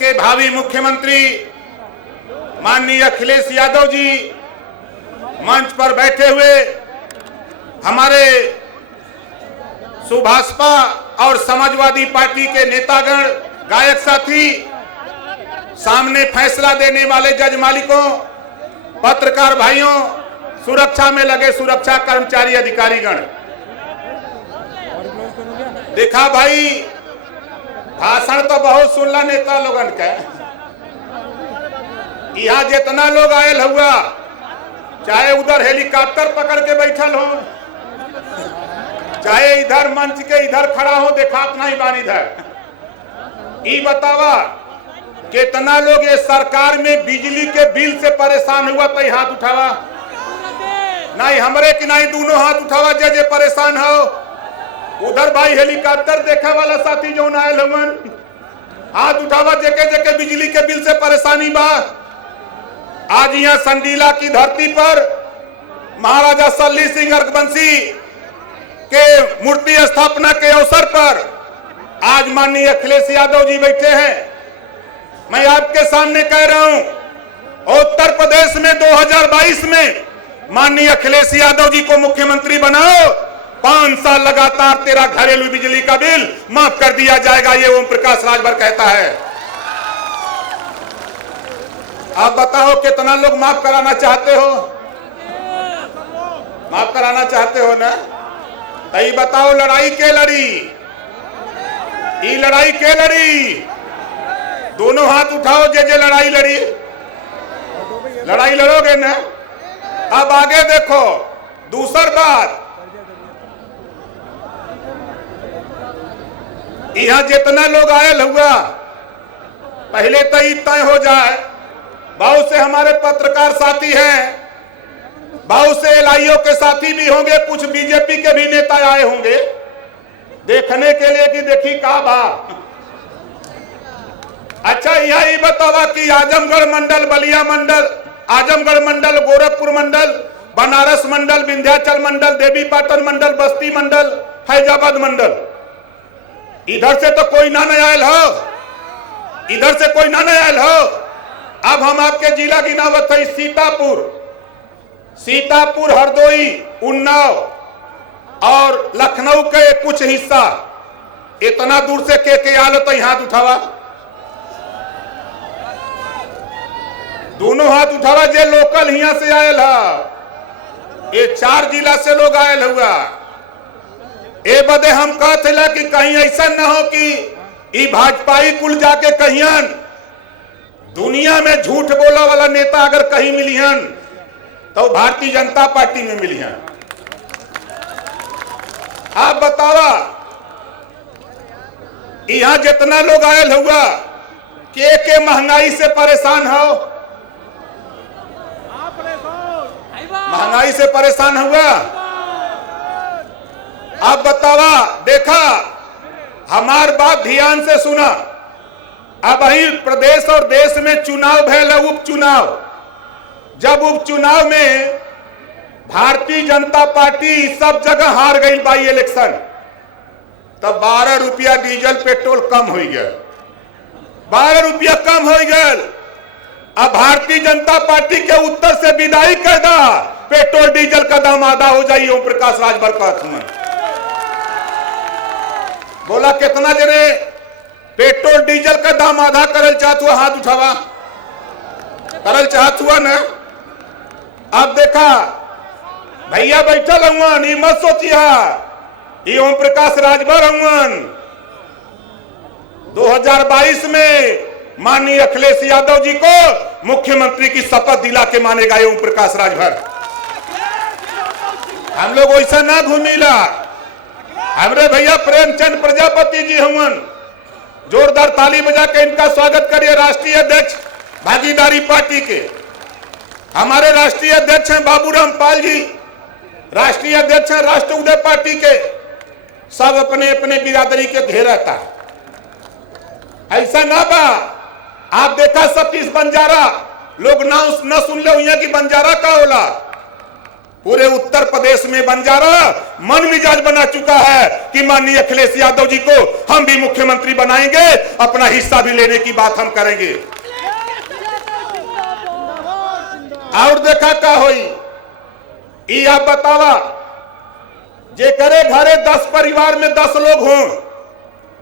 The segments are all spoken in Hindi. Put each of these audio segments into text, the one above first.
के भावी मुख्यमंत्री माननीय अखिलेश यादव जी मंच पर बैठे हुए हमारे सुभाषपा और समाजवादी पार्टी के नेतागण, गायक साथी, सामने फैसला देने वाले जज मालिकों, पत्रकार भाइयों, सुरक्षा में लगे सुरक्षा कर्मचारी अधिकारीगण, देखा भाई भाषण तो बहुत सुनला नेता लोगन का। यहाँ जितना लोग आयल हुआ, चाहे उधर हेलीकॉप्टर पकड़ के बैठल हो, चाहे इधर मंच के इधर खड़ा हो, देखात नहीं बान इधर। ई बतावा कितना लोग ये सरकार में बिजली के बिल से परेशान हुआ तो हाथ उठावा। नहीं हमरे कि नहीं दोनों हाथ उठावा जे परेशान हो। उधर भाई हेलीकॉप्टर देखा वाला साथी जो आयल हुवन, हाथ उठावा जेके बिजली के बिल से परेशानी बा। आज यहाँ संडीला की धरती पर महाराजा सल्ली सिंह रघुवंशी के मूर्ति स्थापना के अवसर पर आज माननीय अखिलेश यादव जी बैठे हैं। मैं आपके सामने कह रहा हूं, उत्तर प्रदेश में 2022 में माननीय अखिलेश यादव जी को मुख्यमंत्री बनाओ, 5 साल लगातार तेरा घरेलू बिजली का बिल माफ कर दिया जाएगा, ये ओम प्रकाश राजभर कहता है। आप बताओ कितना लोग माफ कराना चाहते हो? माफ कराना चाहते हो ना? तो बताओ लड़ाई के लड़ी, ये लड़ाई के लड़ी? दोनों हाथ उठाओ जे लड़ाई लड़ी। लड़ाई लड़ोगे ना? अब आगे देखो दूसरी बात, यहाँ जितना लोग आयल हुआ, पहले तो ये तय हो जाए, बहुत से हमारे पत्रकार साथी हैं, बहुत से एलआईओ के साथी भी होंगे, कुछ बीजेपी के भी नेता आए होंगे देखने के लिए कि देखी का बा। अच्छा यही बतावा कि आजमगढ़ मंडल, बलिया मंडल, आजमगढ़ मंडल, गोरखपुर मंडल, बनारस मंडल, विंध्याचल मंडल, देवीपाटन मंडल, बस्ती मंडल, फैजाबाद मंडल, इधर से तो कोई ना आयल हो, इधर से कोई ना आयल हो। अब हम आपके जिला की नावत है सीतापुर, हरदोई, उन्नाव और लखनऊ के कुछ हिस्सा, इतना दूर से के आलो तो हाथ उठावा, दोनों हाथ उठावा जे लोकल यहाँ से आयल है। ये 4 जिला से लोग आयल हुआ। ए बदे हम कहते ला कि कहीं ऐसा न हो कि ई भाजपाई कुल जाके कहियन दुनिया में झूठ बोला वाला नेता अगर कहीं मिलियन तो भारतीय जनता पार्टी में मिलियन। आप बतावा यहाँ जितना लोग आयल हुआ के महंगाई से परेशान हो, महंगाई से परेशान हुआ। आप बतावा, देखा हमार बात ध्यान से सुना। अब ही प्रदेश और देश में चुनाव भैल, उपचुनाव। जब उपचुनाव में भारतीय जनता पार्टी सब जगह हार गई बाई इलेक्शन, तब 12 रुपया डीजल पेट्रोल कम हो गया, 12 रुपया कम हो गया। अब भारतीय जनता पार्टी के उत्तर से विदाई कर दा, पेट्रोल डीजल का दाम आधा हो जाइए। ओम प्रकाश राजभर का बोला कितना जने पेट्रोल डीजल का दाम आधा करल चाहत हुआ, हाथ उठावा। करल चाहत हुआ ना? अब देखा भैया बैठल हूँ, ये मत सोचिया ये ओम प्रकाश राजभर हूँ। 2022 में माननीय अखिलेश यादव जी को मुख्यमंत्री की शपथ दिला के मानेगा ओम प्रकाश राजभर। हम लोग वैसा ना घूमीला। हमरे भैया प्रेमचंद प्रजापति जी हवन, जोरदार ताली बजा के इनका स्वागत करिए। राष्ट्रीय अध्यक्ष भागीदारी पार्टी के हमारे राष्ट्रीय अध्यक्ष हैं बाबूराम पाल जी, राष्ट्रीय अध्यक्ष हैं राष्ट्र उदय पार्टी के। सब अपने अपने बिरादरी के घेरा था, ऐसा ना बा। आप देखा सतीश बंजारा, लोग ना सुन ले हुई कि बंजारा का होला। पूरे उत्तर प्रदेश में बंजारा मन मिजाज बना चुका है कि माननीय अखिलेश यादव जी को हम भी मुख्यमंत्री बनाएंगे, अपना हिस्सा भी लेने की बात हम करेंगे। और देखा का होई ई आप बतावा, जे करे घरे 10 परिवार में 10 लोग हों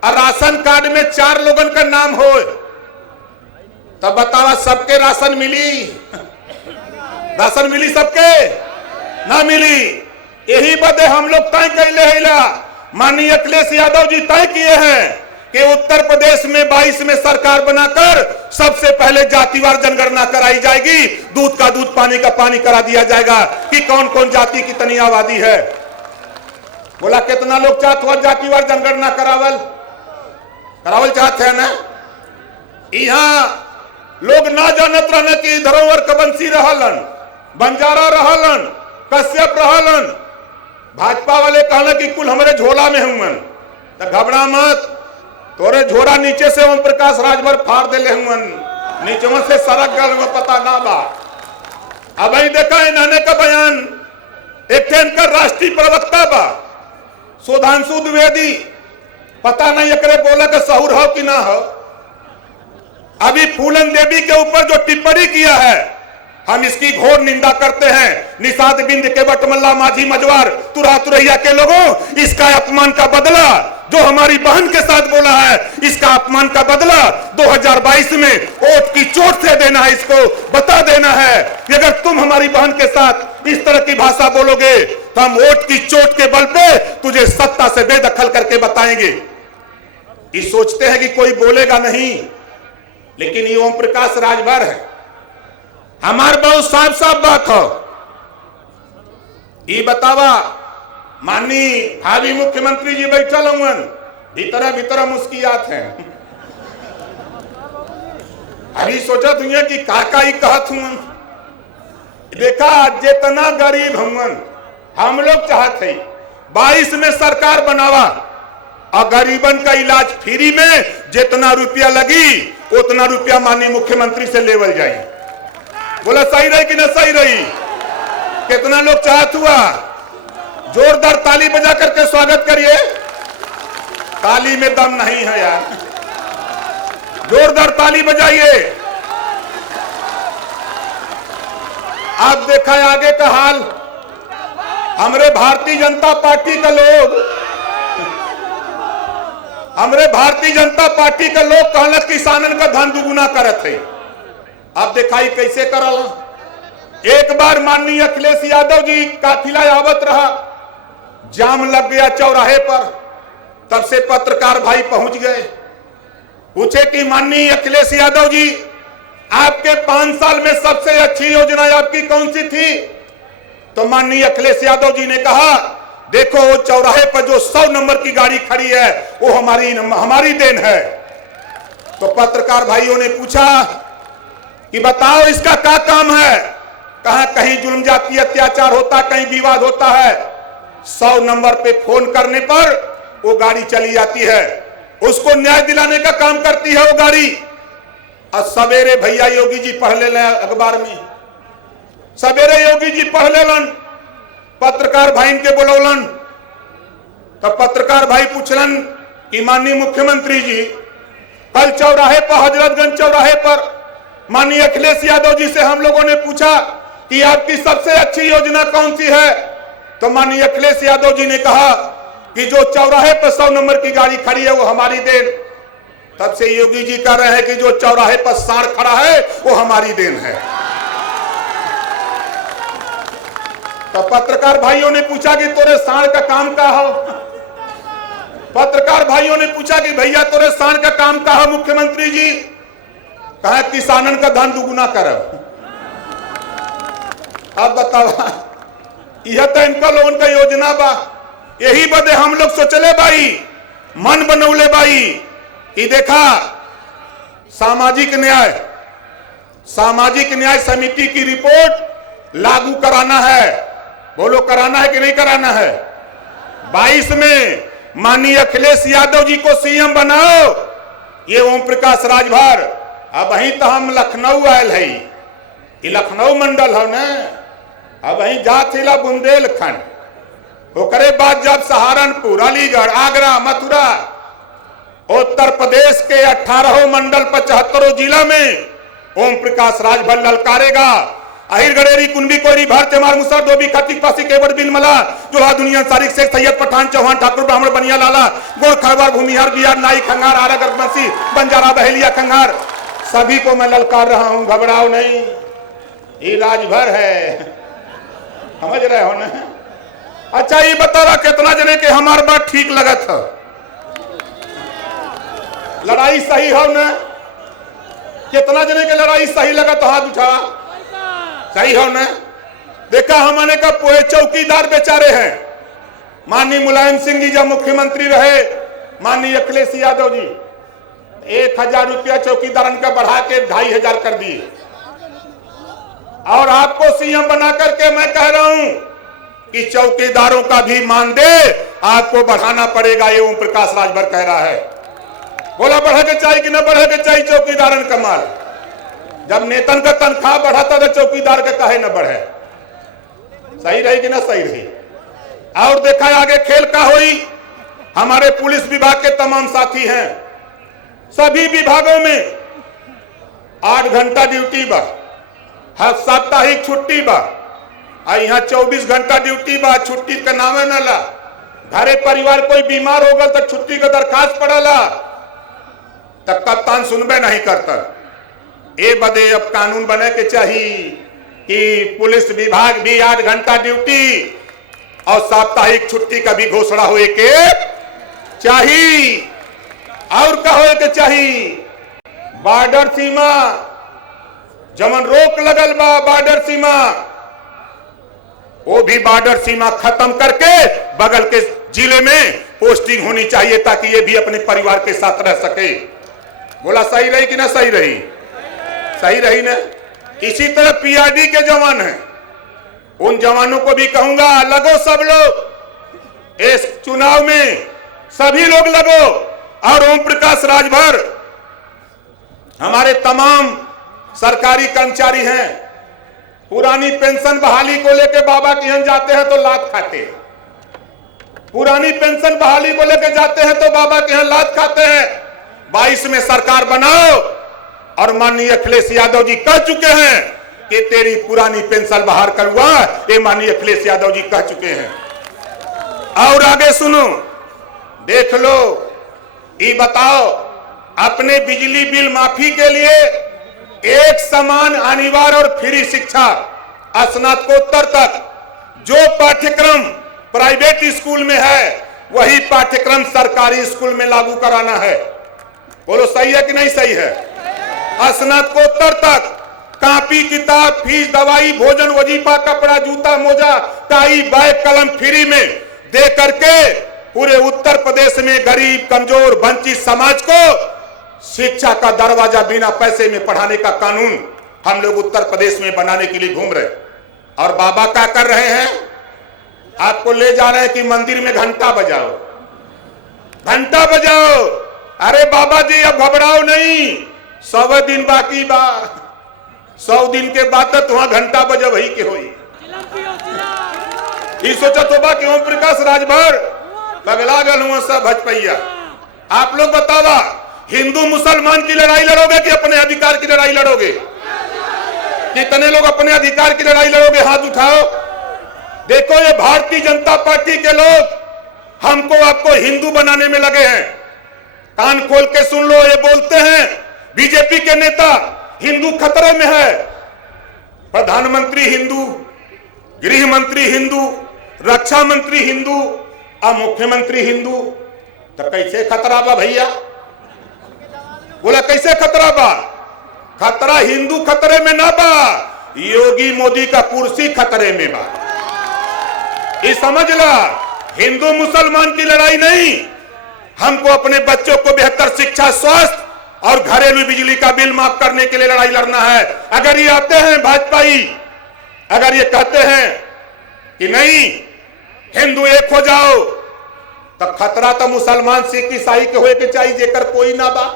और राशन कार्ड में 4 लोगन का नाम हो, तब बतावा सबके राशन मिली? राशन मिली सबके? ना मिली। यही बदे हम लोग तय कैले हैला, माननीय अखिलेश यादव जी तय किए हैं कि उत्तर प्रदेश में 22 में सरकार बनाकर सबसे पहले जातिवार जनगणना कराई जाएगी, दूध का दूध पानी का पानी करा दिया जाएगा कि कौन कौन जाति कितनी आबादी है। बोला कितना लोग चाहते हो जातिवार जनगणना करावल चाहते हैं ना? यहाँ लोग ना जानत रहने की धरोहर कबंसी रहलन, बंजारा रहलन, कश्यप रहलन। भाजपा वाले कहना कि कुल हमारे झोला में हुमन, तो घबरा मत, तोरे झोरा नीचे से ओम प्रकाश राजभर फाड़ देले हुमन, नीचे से सड़क गल में पता ना बा। अब ही देखा इन्होंने का बयान, एक इनका राष्ट्रीय प्रवक्ता बा सुधांशु द्विवेदी, पता नहीं एकरे बोला के सहूर हो कि ना हो। अभी फूलन देवी के ऊपर जो टिप्पणी किया है, हम इसकी घोर निंदा करते हैं। निषाद बिंद के बटमल्ला माझी मजवार तुरा तुरैया के लोगों, इसका अपमान का बदला जो हमारी बहन के साथ बोला है, इसका अपमान का बदला 2022 में वोट की चोट से देना है। इसको बता देना है कि अगर तुम हमारी बहन के साथ इस तरह की भाषा बोलोगे तो हम वोट की चोट के बल पे तुझे सत्ता से बेदखल करके बताएंगे। ये सोचते हैं कि कोई बोलेगा नहीं, लेकिन ये ओम प्रकाश राजभर है। हमार बहुत साफ साफ बात हो, ये बतावा माननीय भावी मुख्यमंत्री जी बैठल हुन, भीतर भीतर मुस्कियात हैं। अभी सोचा दुनिया की काका ही कहत हुन, देखा जितना गरीब हुन हम लोग चाहते 22 में सरकार बनावा और गरीबन का इलाज फ्री में जितना रुपया लगी उतना रुपया माननीय मुख्यमंत्री से लेवल जाए। बोला सही रही कि ना सही रही? कितना लोग चाहत हुआ? जोरदार ताली बजा करके स्वागत करिए। ताली में दम नहीं है यार, जोरदार ताली बजाइए। आप देखा है आगे का हाल, हमरे भारतीय जनता पार्टी का लोग, हमरे भारतीय जनता पार्टी के लोग कहलत किसानन का धन दुगुना करत है। अब दिखाई कैसे करल। एक बार माननीय अखिलेश यादव जी काफिला आवत रहा, जाम लग गया चौराहे पर, तब से पत्रकार भाई पहुंच गए, पूछे कि माननीय अखिलेश यादव जी आपके 5 साल में सबसे अच्छी योजना आपकी कौन सी थी? तो माननीय अखिलेश यादव जी ने कहा, देखो वो चौराहे पर जो 100 नंबर की गाड़ी खड़ी है वो हमारी देन है। तो पत्रकार भाइयों ने पूछा कि बताओ इसका क्या काम है? कहा कहीं जुल्म जाति अत्याचार होता, कहीं विवाद होता है, 100 नंबर पे फोन करने पर वो गाड़ी चली जाती है, उसको न्याय दिलाने का काम करती है वो गाड़ी। और सवेरे भैया योगी जी पढ़ ले अखबार में, सवेरे योगी जी पढ़ लेलन, पत्रकार भाई के बोलौलन। तब पत्रकार भाई पूछलन कि माननीय मुख्यमंत्री जी कल चौराहे पर, हजरतगंज चौराहे पर माननीय अखिलेश यादव जी से हम लोगों ने पूछा कि आपकी सबसे अच्छी योजना कौन सी है? तो माननीय अखिलेश यादव जी ने कहा कि जो चौराहे पर 100 नंबर की गाड़ी खड़ी है वो हमारी देन। तब से योगी जी कह रहे हैं कि जो चौराहे पर सांड खड़ा है वो हमारी देन है। तो पत्रकार भाइयों ने पूछा कि तोरे सांड का काम क्या हो? पत्रकार भाइयों ने पूछा कि भैया तोरे सांड का काम क्या हो मुख्यमंत्री जी? कहा किसानन का धन दुगुना करो। अब बताओ, यह तो इनका लोगों का योजना बा। यही बदे हम लोग सोचले भाई, मन बनौले भाई कि देखा सामाजिक न्याय समिति की रिपोर्ट लागू कराना है। बोलो कराना है कि नहीं कराना है? 22 में माननीय अखिलेश यादव जी को सीएम बनाओ। ये ओम प्रकाश राजभर, अब वहीं तो हम लखनऊ आयल है, ये लखनऊ मंडल है ना, अब वही जाथिला बुंदेलखंड ओकरे बाद जब सहारनपुर, अलीगढ़, आगरा, मथुरा, उत्तर प्रदेश के 18 मंडल 75 जिला में ओम प्रकाश राजभर ललकारेगा। अहिर गडेरी कुंडी कोरी भारतीय मार मुसर धोबी खतिक पासी केवट बिन मला जोला दुनिया सारिक शेख सैयद पठान चौहान ठाकुर ब्राह्मण बनिया लाला गोड़ खरवार भूमिहार बिहार नाई खंगार आरा गर्भसी बंजारा बहेलिया खंगार सभी को मैं ललकार रहा हूं, घबराओ नहीं, ये राजभर है, समझ रहे हो ना। अच्छा ये बतावा कितना जने के हमार बात ठीक लगत है, लड़ाई सही हो ना, कितना जने के लड़ाई सही लगा तो हाथ उठा, सही हो ना। देखा हमने का पोए चौकीदार बेचारे हैं, माननीय मुलायम सिंह जी जब मुख्यमंत्री रहे, माननीय अखिलेश यादव जी 1000 रुपया चौकीदारन का बढ़ा के 2500 कर दिए। और आपको सीएम बना करके मैं कह रहा हूं कि चौकीदारों का भी मानदेय आपको बढ़ाना पड़ेगा, ये ओम प्रकाश राजभर कह रहा है। बोला बढ़ा के चाहिए कि न बढ़ा के चाहिए चौकीदारन का माल, जब नेतन का तनख्वाह बढ़ाता तो चौकीदार का काहे न बढ़े, सही रही कि ना सही रही। और देखा आगे खेल का हुई, हमारे पुलिस विभाग के तमाम साथी हैं, सभी विभागों में 8 घंटा ड्यूटी बा, हर साप्ताहिक छुट्टी बा, यहाँ 24 घंटा ड्यूटी बा, छुट्टी का नाम न ला। घरे परिवार कोई बीमार होगा तो छुट्टी का दरखास्त पड़ाला, तब कप्तान सुनबे नहीं करता। ए बदे अब कानून बने के चाहिए कि पुलिस विभाग भी 8 घंटा ड्यूटी और साप्ताहिक छुट्टी का भी घोषणा हुए के चाहिए। और का होए के चाहिए, बॉर्डर सीमा जमन रोक लगल बा, बॉर्डर सीमा वो भी बॉर्डर सीमा खत्म करके बगल के जिले में पोस्टिंग होनी चाहिए, ताकि ये भी अपने परिवार के साथ रह सके। बोला सही रही कि ना सही रही, सही रही ना। इसी तरह पीआरडी के जवान हैं, उन जवानों को भी कहूंगा लगो सब लोग इस चुनाव में, सभी लोग लगो। और ओम प्रकाश राजभर हमारे तमाम सरकारी कर्मचारी हैं, पुरानी पेंशन बहाली को लेकर बाबा के यहाँ जाते हैं तो लात खाते हैं, पुरानी पेंशन बहाली को लेकर जाते हैं तो बाबा के यहाँ लात खाते हैं। 22 में सरकार बनाओ, और माननीय अखिलेश यादव जी कह चुके हैं कि तेरी पुरानी पेंशन बहाल करूंगा, ये माननीय अखिलेश यादव जी कह चुके हैं। और आगे सुनो, देख लो, ये बताओ अपने बिजली बिल माफी के लिए एक समान अनिवार्य और फ्री शिक्षा स्नातकोत्तर तक जो पाठ्यक्रम प्राइवेट स्कूल में है वही पाठ्यक्रम सरकारी स्कूल में लागू कराना है। बोलो सही है कि नहीं सही है। स्नातकोत्तर तक कॉपी किताब फीस दवाई भोजन वजीफा कपड़ा जूता मोजा टाई बैग कलम फ्री में दे करके पूरे उत्तर प्रदेश में गरीब कमजोर वंचित समाज को शिक्षा का दरवाजा बिना पैसे में पढ़ाने का कानून हम लोग उत्तर प्रदेश में बनाने के लिए घूम रहे। और बाबा क्या कर रहे हैं, आपको ले जा रहे हैं कि मंदिर में घंटा बजाओ, घंटा बजाओ। अरे बाबा जी अब घबराओ नहीं, 100 दिन बाकी बा, 100 दिन के बाद तो वहां घंटा बजा वही के होई। सोचा तो बा कि ओम प्रकाश राजभर पगला गल हुआ सब भजपैया। आप लोग बतावा, हिंदू मुसलमान की लड़ाई लड़ोगे कि अपने अधिकार की लड़ाई लड़ोगे? कितने लोग अपने अधिकार की लड़ाई लड़ोगे? हाथ उठाओ। देखो ये भारतीय जनता पार्टी के लोग हमको आपको हिंदू बनाने में लगे हैं। कान खोल के सुन लो, ये बोलते हैं बीजेपी के नेता हिंदू खतरे में है, प्रधानमंत्री हिंदू, गृह मंत्री हिंदू, रक्षा मंत्री हिंदू और मुख्यमंत्री हिंदू। तो कैसे खतरा बा भैया? बोला कैसे खतरा बा? खतरा हिंदू खतरे में ना बा, योगी मोदी का कुर्सी खतरे में बा। ये समझ ला, हिंदू मुसलमान की लड़ाई नहीं, हमको अपने बच्चों को बेहतर शिक्षा, स्वास्थ्य और घरेलू बिजली का बिल माफ करने के लिए लड़ाई लड़ना है। अगर ये आते हैं भाजपाई, अगर ये कहते हैं कि नहीं हिंदू एक हो जाओ, तो खतरा तो मुसलमान सिख ईसाई के होए के चाहिए, जेकर कोई ना बा।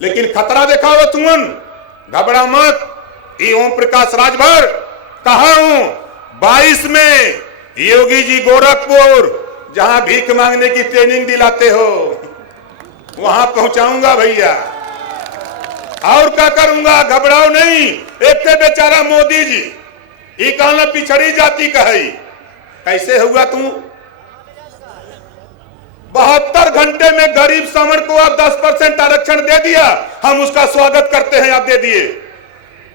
लेकिन खतरा दिखाओ तुमन, घबरा मत। ये ओम प्रकाश राजभर कहा हूं 22 में योगी जी गोरखपुर, जहां भीख मांगने की ट्रेनिंग दिलाते हो, वहां पहुंचाऊंगा भैया। और क्या करूंगा, घबराओ नहीं। एक थे बेचारा मोदी जी, ये कहना पिछड़ी जाति का है, कैसे हुआ तू? 72 घंटे में गरीब समर को आप 10% आरक्षण दे दिया, हम उसका स्वागत करते हैं, आप दे दिए।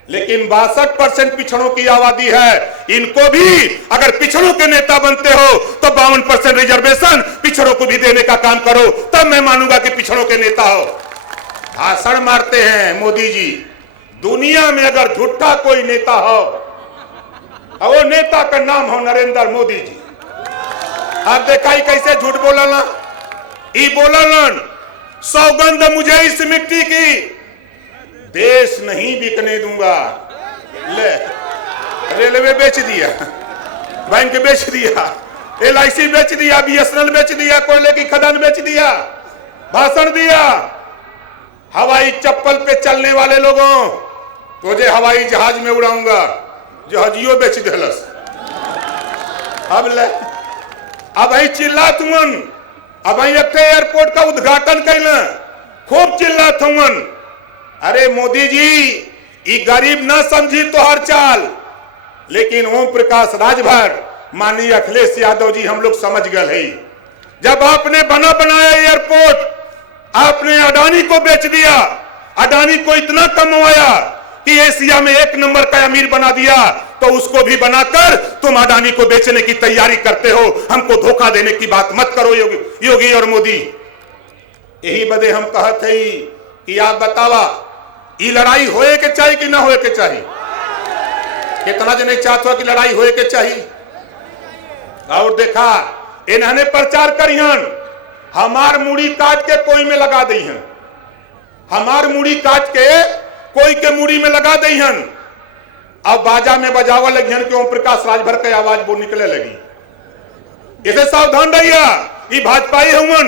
लेकिन 62% पिछड़ों की आबादी है, इनको भी अगर पिछड़ों के नेता बनते हो तो 52% रिजर्वेशन पिछड़ों को भी देने का काम करो, तब मैं मानूंगा कि पिछड़ों के नेता हो। भाषण मारते हैं मोदी जी। दुनिया में अगर झूठा कोई नेता हो और वो नेता का नाम हो नरेंद्र मोदी जी। आप देखा ही कैसे झूठ बोलना, ई बोलन सौगंध मुझे इस मिट्टी की, देश नहीं बिकने दूंगा। ले, रेलवे बेच दिया, बैंक बेच दिया, LIC बेच दिया, BSNL बेच दिया, कोयले की खदान बेच दिया, भाषण दिया। हवाई चप्पल पे चलने वाले लोगों, तुझे हवाई जहाज में उड़ाऊंगा, जहाजियों बेच दिलस। अब ले, अब ही चिल्ला तुमन, अब ही एयरपोर्ट का उद्घाटन कैला, खूब चिल्ला तुमन। अरे मोदी जी, ये गरीब ना समझी तो हर चाल, लेकिन ओम प्रकाश राजभर, माननीय अखिलेश यादव जी, हम लोग समझ गए है। जब आपने बना बनाया एयरपोर्ट, आपने अडानी को बेच दिया, अडानी को इतना कमवाया कि एशिया में 1 नंबर का अमीर बना दिया, तो उसको भी बनाकर तुम अडानी को बेचने की तैयारी करते हो। हमको धोखा देने की बात मत करो योगी और मोदी। यही बदे हम कहते ही कि आप बतावा, ये लड़ाई होए के चाहिए कि ना होए के चाहिए? कितना जने चाहते हो कि लड़ाई होए के चाहिए? और देखा, इन्होंने प्रचार करिहन, हमार मुड़ी काट के कोई में लगा दईहन, हमार मुड़ी काट के कोई के मुड़ी में लगा दईहन। अब बाजा में बजावा लगिहन कि ओम प्रकाश राजभर की आवाज वो निकले लगी। इसे सावधान रहिया, ये भाजपाई हुमन,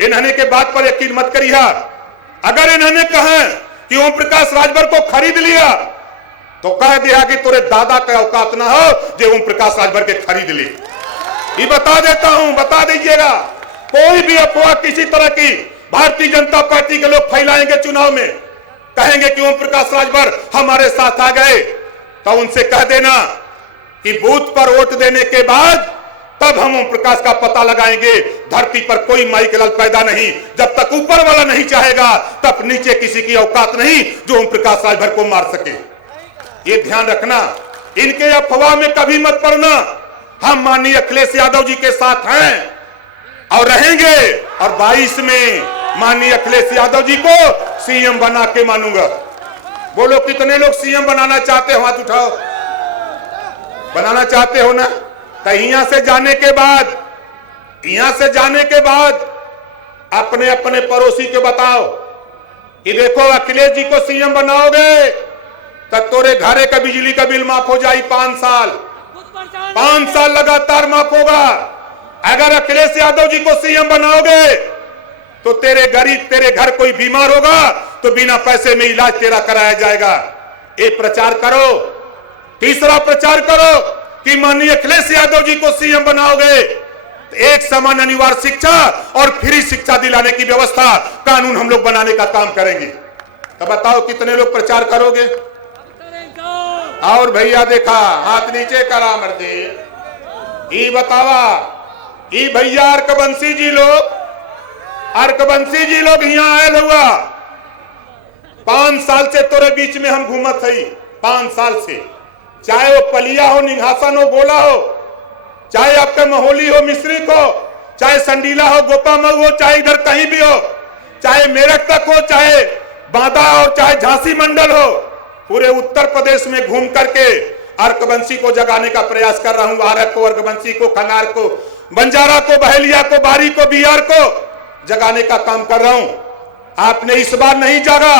इन्होंने के बात पर यकीन मत करिया। अगर इन्होंने कहा कि ओम प्रकाश राजभर को खरीद लिया, तो कह दिया कि तुरे दादा का औकात ना हो जो ओम प्रकाश राजभर के खरीद ले। ये बता देता हूं, बता दीजिएगा, कोई भी अफवाह किसी तरह की भारतीय जनता पार्टी के लोग फैलाएंगे, चुनाव में कहेंगे कि ओम प्रकाश राजभर हमारे साथ आ गए, तो उनसे कह देना कि बूथ पर वोट देने के बाद तब हम ओम प्रकाश का पता लगाएंगे। धरती पर कोई माई के लाल पैदा नहीं, जब तक ऊपर वाला नहीं चाहेगा तब नीचे किसी की औकात नहीं जो ओम प्रकाश राजभर को मार सके। ये ध्यान रखना, इनके अफवाह में कभी मत पड़ना। हम माननीय अखिलेश यादव जी के साथ हैं और रहेंगे, और 22 में माननीय अखिलेश यादव जी को CM बना के मानूंगा। बोलो कितने लोग CM बनाना चाहते हो, हाथ उठाओ। बनाना चाहते हो ना? तो यहां से जाने के बाद अपने अपने पड़ोसी के बताओ कि देखो अखिलेश जी को CM बनाओगे तो तोरे घरे का बिजली का बिल माफ हो जाए 5 साल लगातार माफ होगा। अगर अखिलेश यादव जी को CM बनाओगे तो तेरे घर कोई बीमार होगा तो बिना पैसे में इलाज तेरा कराया जाएगा। ये प्रचार करो। तीसरा प्रचार करो कि माननीय अखिलेश यादव जी को CM बनाओगे तो एक समान अनिवार्य शिक्षा और फ्री शिक्षा दिलाने की व्यवस्था, कानून हम लोग बनाने का काम करेंगे। तो बताओ कितने लोग प्रचार करोगे? और भैया देखा, हाथ नीचे करा मर्दे। ये बतावा, ये भैया अर्कबंसी जी लोग यहाँ आयल हुआ। 5 साल से तोरे बीच में हम घूमत हई, 5 साल से, चाहे वो पलिया हो, निघासन हो, गोला हो, चाहे आपका महोली हो, मिश्री हो, चाहे संडीला हो, गोपा मऊ हो, चाहे इधर कहीं भी हो, चाहे मेरठ तक हो, चाहे बांदा हो, चाहे झांसी मंडल हो, पूरे उत्तर प्रदेश में घूम करके अर्कबंसी को जगाने का प्रयास कर रहा हूं। आरक को, अर्कबंसी को, खनार को, बंजारा को, बहेलिया को, बारी को, बिहार को जगाने का काम कर रहा हूं। आपने इस बार नहीं जागा,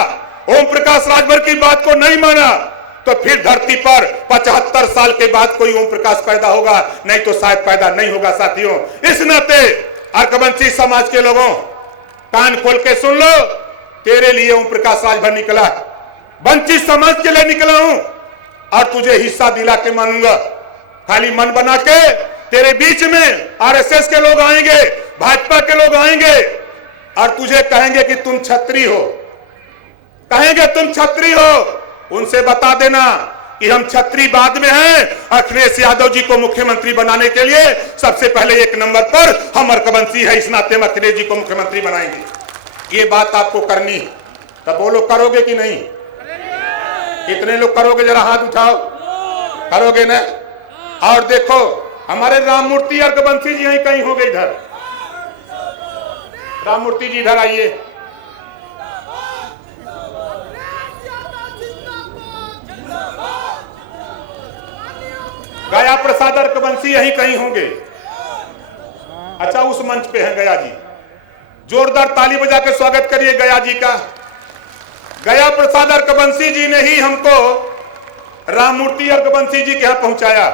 ओम प्रकाश राजभर की बात को नहीं माना, तो फिर धरती पर 75 साल के बाद कोई ओम प्रकाश पैदा होगा, नहीं तो शायद पैदा नहीं होगा। साथियों, इस नाते अर्कबंसी समाज के लोगों, कान खोल के सुन लो, तेरे लिए ओम प्रकाश राजभर निकला, वंचित समाज के लिए निकला हूं। और तुझे हिस्सा दिला के मानूंगा। खाली मन बना के तेरे बीच में आरएसएस के लोग आएंगे, भाजपा के लोग आएंगे और तुझे कहेंगे कि तुम छत्री हो, कहेंगे तुम छत्री हो। उनसे बता देना कि हम छत्री बाद में हैं। अखिलेश यादव जी को मुख्यमंत्री बनाने के लिए सबसे पहले एक नंबर पर हम अर्कबंसी है, इस नाते हम अखिलेश जी को मुख्यमंत्री बनाएंगे। ये बात आपको करनी, तब वो लोग करोगे कि नहीं? कितने लोग करोगे? जरा हाथ उठाओ, करोगे ना? और देखो हमारे राममूर्ति अर्कबंसी जी यहीं कहीं होंगे। इधर राममूर्ति जी इधर आइए। गया प्रसाद अर्कबंसी यहीं कहीं होंगे। अच्छा, उस मंच पे हैं गया जी। जोरदार ताली बजा के स्वागत करिए गया जी का। गया प्रसाद अर्कबंसी जी ने ही हमको राममूर्ति अर्कबंसी जी के यहाँ पहुंचाया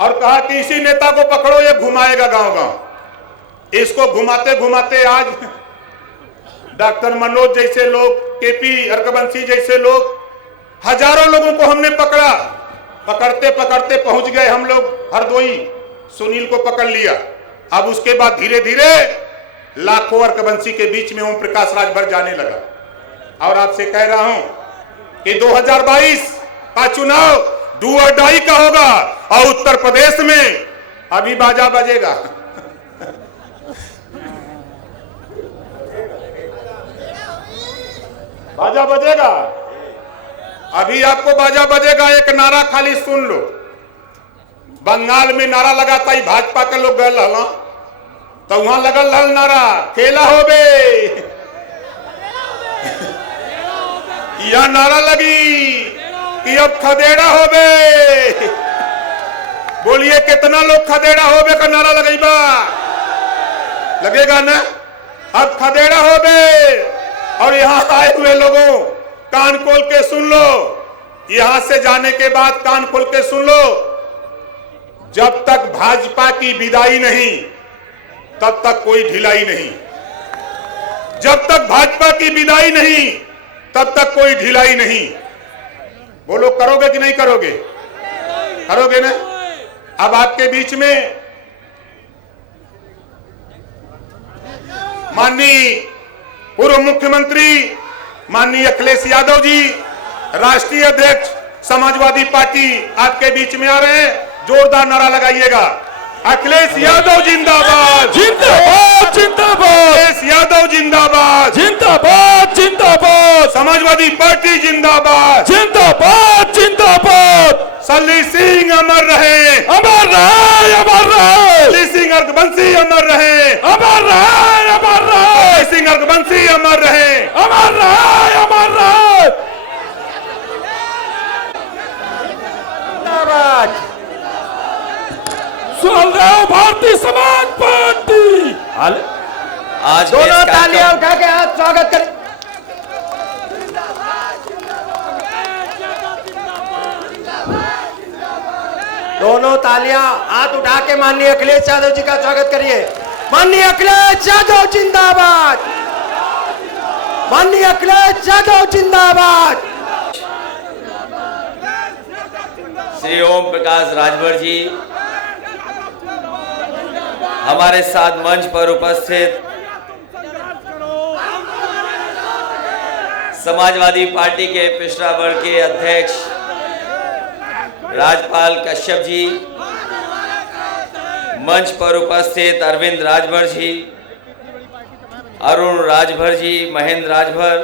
और कहा कि इसी नेता को पकड़ो, ये घुमाएगा गांव गांव। इसको घुमाते घुमाते आज डॉक्टर मनोज जैसे लोग, केपी अर्कबंसी जैसे लोग, हजारों लोगों को हमने पकड़ा। पकड़ते पकड़ते पहुंच गए हम लोग हरदोई, सुनील को पकड़ लिया। अब उसके बाद धीरे धीरे लाखों अर्कबंसी के बीच में ओम प्रकाश राजभर जाने लगा। और आपसे कह रहा हूं कि 2022 का चुनाव डू और डाई का होगा और उत्तर प्रदेश में अभी बाजा बजेगा। बाजा बजेगा, अभी आपको बाजा बजेगा। एक नारा खाली सुन लो। बंगाल में नारा लगाता ही भाजपा के लोग गए हल, तो वहां लगल हल नारा, खेला हो बे। यह नारा लगी कि अब खदेड़ा हो बे। बोलिए कितना लोग खदेड़ा हो बे का नारा लगेगा? लगेगा ना? अब खदेड़ा हो बे। और यहां आए हुए लोगों कान खोल के सुन लो, यहां से जाने के बाद कान खोल के सुन लो। जब तक भाजपा की विदाई नहीं तब तक कोई ढिलाई नहीं। जब तक भाजपा की विदाई नहीं तब तक कोई ढिलाई नहीं। बोलो करोगे कि नहीं करोगे? करोगे ना? अब आपके बीच में माननीय पूर्व मुख्यमंत्री माननीय अखिलेश यादव जी, राष्ट्रीय अध्यक्ष समाजवादी पार्टी आपके बीच में आ रहे हैं। जोरदार नारा लगाइएगा, अखिलेश यादव जिंदाबाद, जिंदाबाद जिंदाबाद, अखिलेश यादव जिंदाबाद, जिंदाबाद जिंदाबाद, समाजवादी पार्टी जिंदाबाद, जिंदाबाद जिंदाबाद। सल्ली सिंह अमर रहे, अमर रहे, अमर रहे। सल्ली सिंह अर्कबंसी अमर रहे, अमर रहे, अमर रहे। सल्ली सिंह अर्कबंसी अमर रहे, अमर रहे, अमर रहे। जिंदाबाद। सुन रहे हो भारतीय समाज पार्टी। आज दोनों तालियां उठा के हाथ स्वागत करें। दोनों तालियां हाथ उठा के माननीय अखिलेश यादव जी का स्वागत करिए। माननीय अखिलेश यादव जिंदाबाद, माननीय अखिलेश यादव जिंदाबाद। श्री ओम प्रकाश राजभर जी हमारे साथ मंच पर उपस्थित समाजवादी पार्टी के पिछड़ा वर्ग के अध्यक्ष राजपाल कश्यप जी, मंच पर उपस्थित अरविंद राजभर जी, अरुण राजभर जी, महेंद्र राजभर,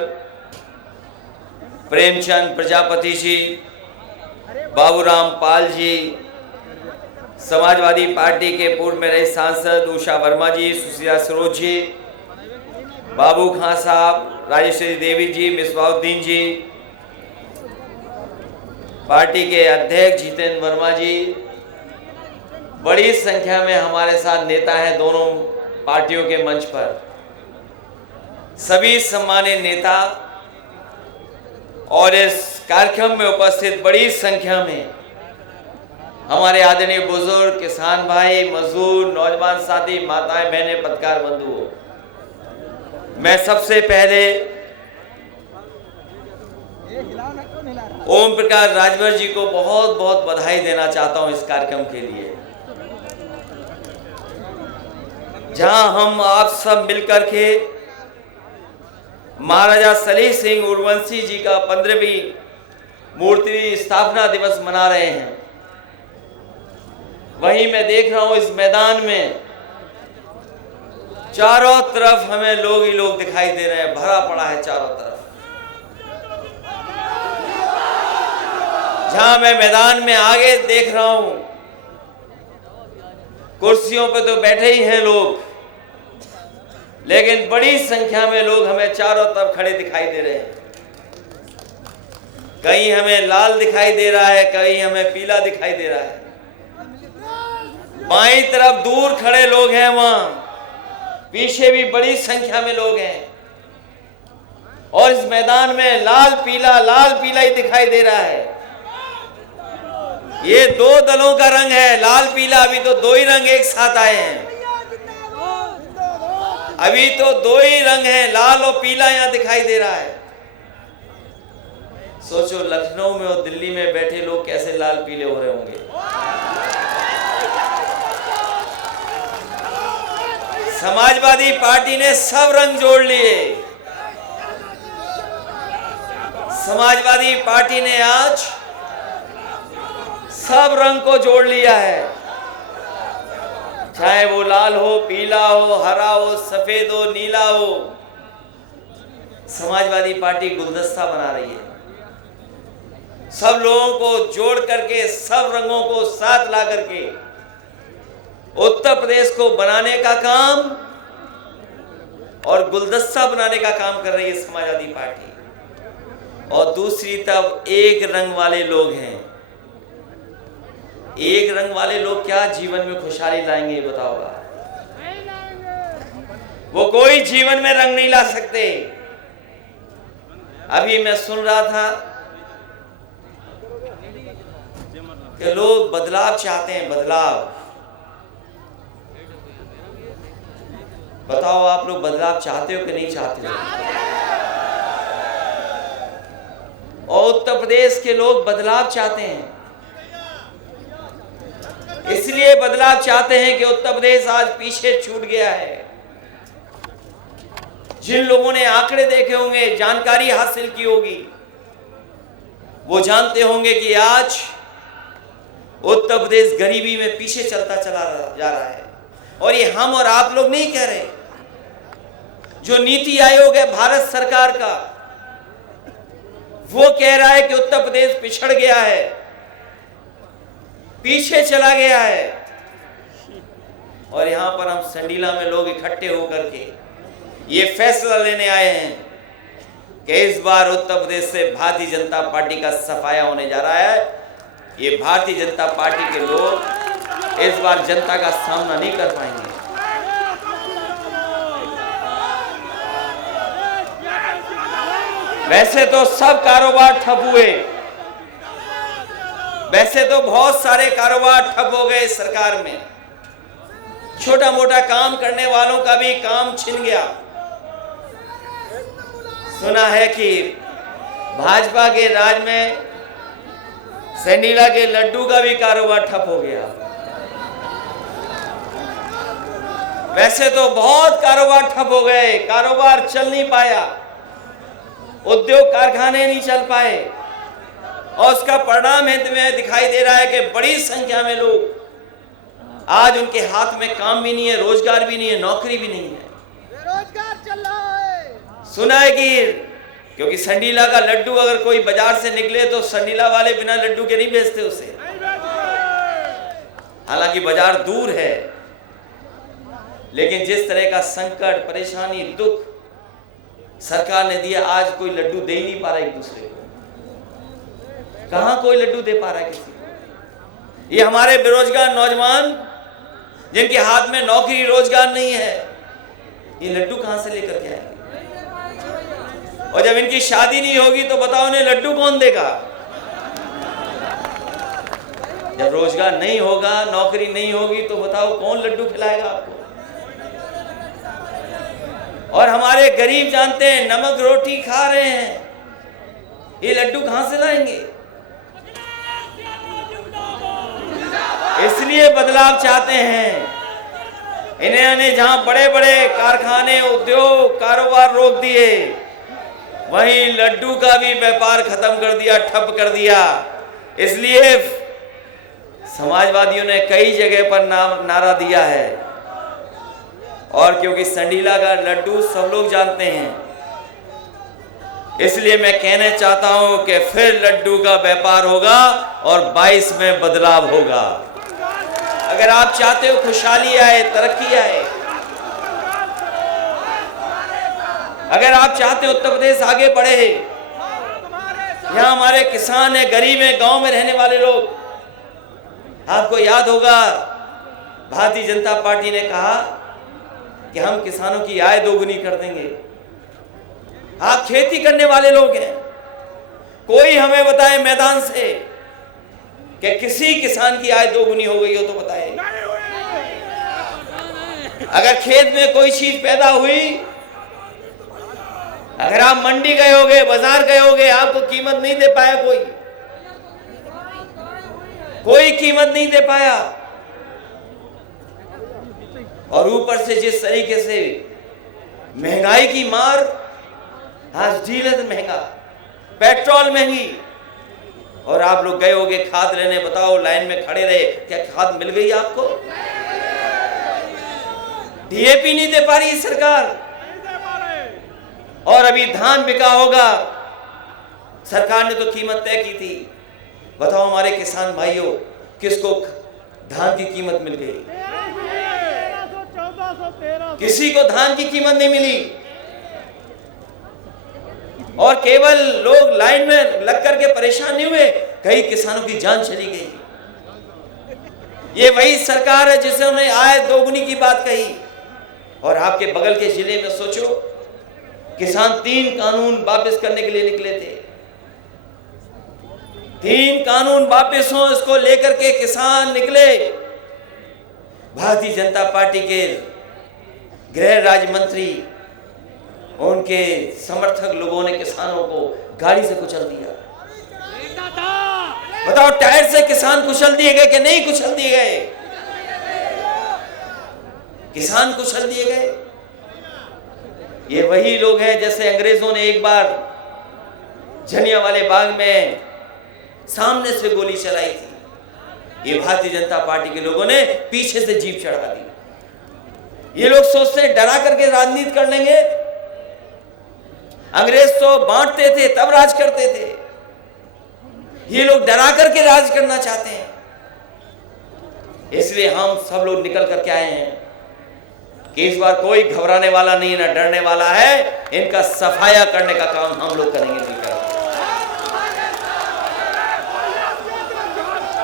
प्रेमचंद प्रजापति जी, बाबूराम पाल जी, समाजवादी पार्टी के पूर्व में रहे सांसद उषा वर्मा जी, सुशीला सरोज जी, बाबू खां साहब, राजेश्वरी देवी जी, मिसबाउद्दीन जी, पार्टी के अध्यक्ष जितेंद्र वर्मा जी, बड़ी संख्या में हमारे साथ नेता हैं दोनों पार्टियों के मंच पर। सभी सम्मानित नेता और इस कार्यक्रम में उपस्थित बड़ी संख्या में हमारे आदरणीय बुजुर्ग, किसान भाई, मजदूर, नौजवान साथी, माताएं, बहनें, पत्रकार बंधुओं, मैं सबसे पहले ओम प्रकाश राजभर जी को बहुत बहुत बधाई देना चाहता हूं इस कार्यक्रम के लिए, जहां हम आप सब मिलकर के महाराजा सलीम सिंह उर्वंशी जी का 15वीं मूर्ति स्थापना दिवस मना रहे हैं। वहीं मैं देख रहा हूं इस मैदान में चारों तरफ हमें लोग ही लोग दिखाई दे रहे हैं, भरा पड़ा है चारों तरफ। जहां मैं मैदान में आगे देख रहा हूं कुर्सियों पे तो बैठे ही हैं लोग, लेकिन बड़ी संख्या में लोग हमें चारों तरफ खड़े दिखाई दे रहे हैं। कहीं हमें लाल दिखाई दे रहा है, कहीं हमें पीला दिखाई दे रहा है। बाईं तरफ दूर खड़े लोग हैं, वहां पीछे भी बड़ी संख्या में लोग हैं, और इस मैदान में लाल पीला ही दिखाई दे रहा है। ये दो दलों का रंग है, लाल पीला। अभी तो दो ही रंग एक साथ आए हैं, अभी तो दो ही रंग हैं, लाल और पीला यहां दिखाई दे रहा है। सोचो लखनऊ में और दिल्ली में बैठे लोग कैसे लाल पीले हो रहे होंगे। समाजवादी पार्टी ने सब रंग जोड़ लिए। समाजवादी पार्टी ने आज सब रंग को जोड़ लिया है, चाहे वो लाल हो, पीला हो, हरा हो, सफेद हो, नीला हो। समाजवादी पार्टी गुलदस्ता बना रही है, सब लोगों को जोड़ करके, सब रंगों को साथ ला करके उत्तर प्रदेश को बनाने का काम और गुलदस्ता बनाने का काम कर रही है समाजवादी पार्टी। और दूसरी तरफ एक रंग वाले लोग हैं। एक रंग वाले लोग क्या जीवन में खुशहाली लाएंगे, ये बताओ। वो कोई जीवन में रंग नहीं ला सकते। अभी मैं सुन रहा था कि लोग बदलाव चाहते हैं, बदलाव। बताओ आप लोग बदलाव चाहते हो कि नहीं चाहते हो? और उत्तर प्रदेश के लोग बदलाव चाहते हैं, इसलिए बदलाव चाहते हैं कि उत्तर प्रदेश आज पीछे छूट गया है। जिन लोगों ने आंकड़े देखे होंगे, जानकारी हासिल की होगी, वो जानते होंगे कि आज उत्तर प्रदेश गरीबी में पीछे चलता चला जा रहा है। और ये हम और आप लोग नहीं कह रहे, जो नीति आयोग है भारत सरकार का, वो कह रहा है कि उत्तर प्रदेश पिछड़ गया है, पीछे चला गया है। और यहां पर हम संडीला में लोग इकट्ठे होकर के ये फैसला लेने आए हैं कि इस बार उत्तर प्रदेश से भारतीय जनता पार्टी का सफाया होने जा रहा है। ये भारतीय जनता पार्टी के लोग इस बार जनता का सामना नहीं कर पाएंगे। वैसे तो सब कारोबार ठप हुए, वैसे तो बहुत सारे कारोबार ठप हो गए सरकार में। छोटा मोटा काम करने वालों का भी काम छिन गया। सुना है कि भाजपा के राज में सैंडीला के लड्डू का भी कारोबार ठप हो गया। वैसे तो बहुत कारोबार ठप हो गए, कारोबार चल नहीं पाया, उद्योग कारखाने नहीं चल पाए, और उसका परिणाम हमें दिखाई दे रहा है कि बड़ी संख्या में लोग आज उनके हाथ में काम भी नहीं है, रोजगार भी नहीं है, नौकरी भी नहीं है, बेरोजगार चल रहा है। सुना है कि क्योंकि संडीला का लड्डू अगर कोई बाजार से निकले तो संडीला वाले बिना लड्डू के नहीं बेचते उसे, हालांकि बाजार दूर है। लेकिन जिस तरह का संकट, परेशानी, दुख सरकार ने दिया, आज कोई लड्डू दे ही नहीं पा रहा एक दूसरे को। कहां कोई लड्डू दे पा रहा है किसी को? ये हमारे बेरोजगार नौजवान जिनके हाथ में नौकरी रोजगार नहीं है, ये लड्डू कहां से लेकर के आएंगे? और जब इनकी शादी नहीं होगी तो बताओ इन्हें लड्डू कौन देगा? जब रोजगार नहीं होगा, नौकरी नहीं होगी तो बताओ कौन लड्डू खिलाएगा आपको? और हमारे गरीब जानते हैं, नमक रोटी खा रहे हैं, ये लड्डू कहां से लाएंगे? इसलिए बदलाव चाहते हैं। इन्होंने जहां बड़े बड़े कारखाने, उद्योग, कारोबार रोक दिए, वहीं लड्डू का भी व्यापार खत्म कर दिया, ठप कर दिया। इसलिए समाजवादियों ने कई जगह पर नारा दिया है। और क्योंकि संडीला का लड्डू सब लोग जानते हैं, इसलिए मैं कहना चाहता हूं कि फिर लड्डू का व्यापार होगा और 22 में बदलाव होगा। अगर आप चाहते हो खुशहाली आए, तरक्की आए, अगर आप चाहते हो उत्तर प्रदेश आगे बढ़े, यहां हमारे किसान हैं, गरीब हैं, गांव में रहने वाले लोग, आपको याद होगा भारतीय जनता पार्टी ने कहा कि हम किसानों की आय दोगुनी कर देंगे। आप खेती करने वाले लोग हैं, कोई हमें बताए मैदान से कि किसी किसान की आय दोगुनी हो गई हो तो बताए। अगर खेत में कोई चीज पैदा हुई, अगर आप मंडी गए होगे, बाजार गए होगे, आपको कीमत नहीं दे पाया, कोई कीमत नहीं दे पाया। और ऊपर से जिस तरीके से महंगाई की मार, आज डीजल महंगा, पेट्रोल महंगी, और आप लोग गए होगे खाद लेने, बताओ लाइन में खड़े रहे, क्या खाद मिल गई आपको? डीएपी नहीं दे पा रही सरकार। और अभी धान बिका होगा, सरकार ने तो कीमत तय की थी। बताओ हमारे किसान भाइयों, किसको धान की कीमत मिल गई? किसी को धान की कीमत नहीं मिली। और केवल लोग लाइन में लग करके परेशान नहीं हुए, कई किसानों की जान चली गई। ये वही सरकार है जिसने आय दोगुनी की बात कही। और आपके बगल के जिले में सोचो, किसान 3 कानून वापस करने के लिए निकले थे। 3 कानून वापस हो, इसको लेकर के किसान निकले। भारतीय जनता पार्टी के गृह राज्य मंत्री, उनके समर्थक लोगों ने किसानों को गाड़ी से कुचल दिया। बताओ, टायर से किसान कुचल दिए गए कि नहीं कुचल दिए गए? किसान कुचल दिए गए। ये वही लोग हैं जैसे अंग्रेजों ने एक बार जलियांवाले बाग में सामने से गोली चलाई थी, ये भारतीय जनता पार्टी के लोगों ने पीछे से जीप चढ़ा दी। ये लोग सोचते हैं डरा करके राजनीति कर लेंगे। अंग्रेज तो बांटते थे तब राज करते थे, ये लोग डरा करके राज करना चाहते हैं। इसलिए हम सब लोग निकल करके आए हैं कि इस बार कोई घबराने वाला नहीं है, ना डरने वाला है। इनका सफाया करने का काम हम लोग करेंगे।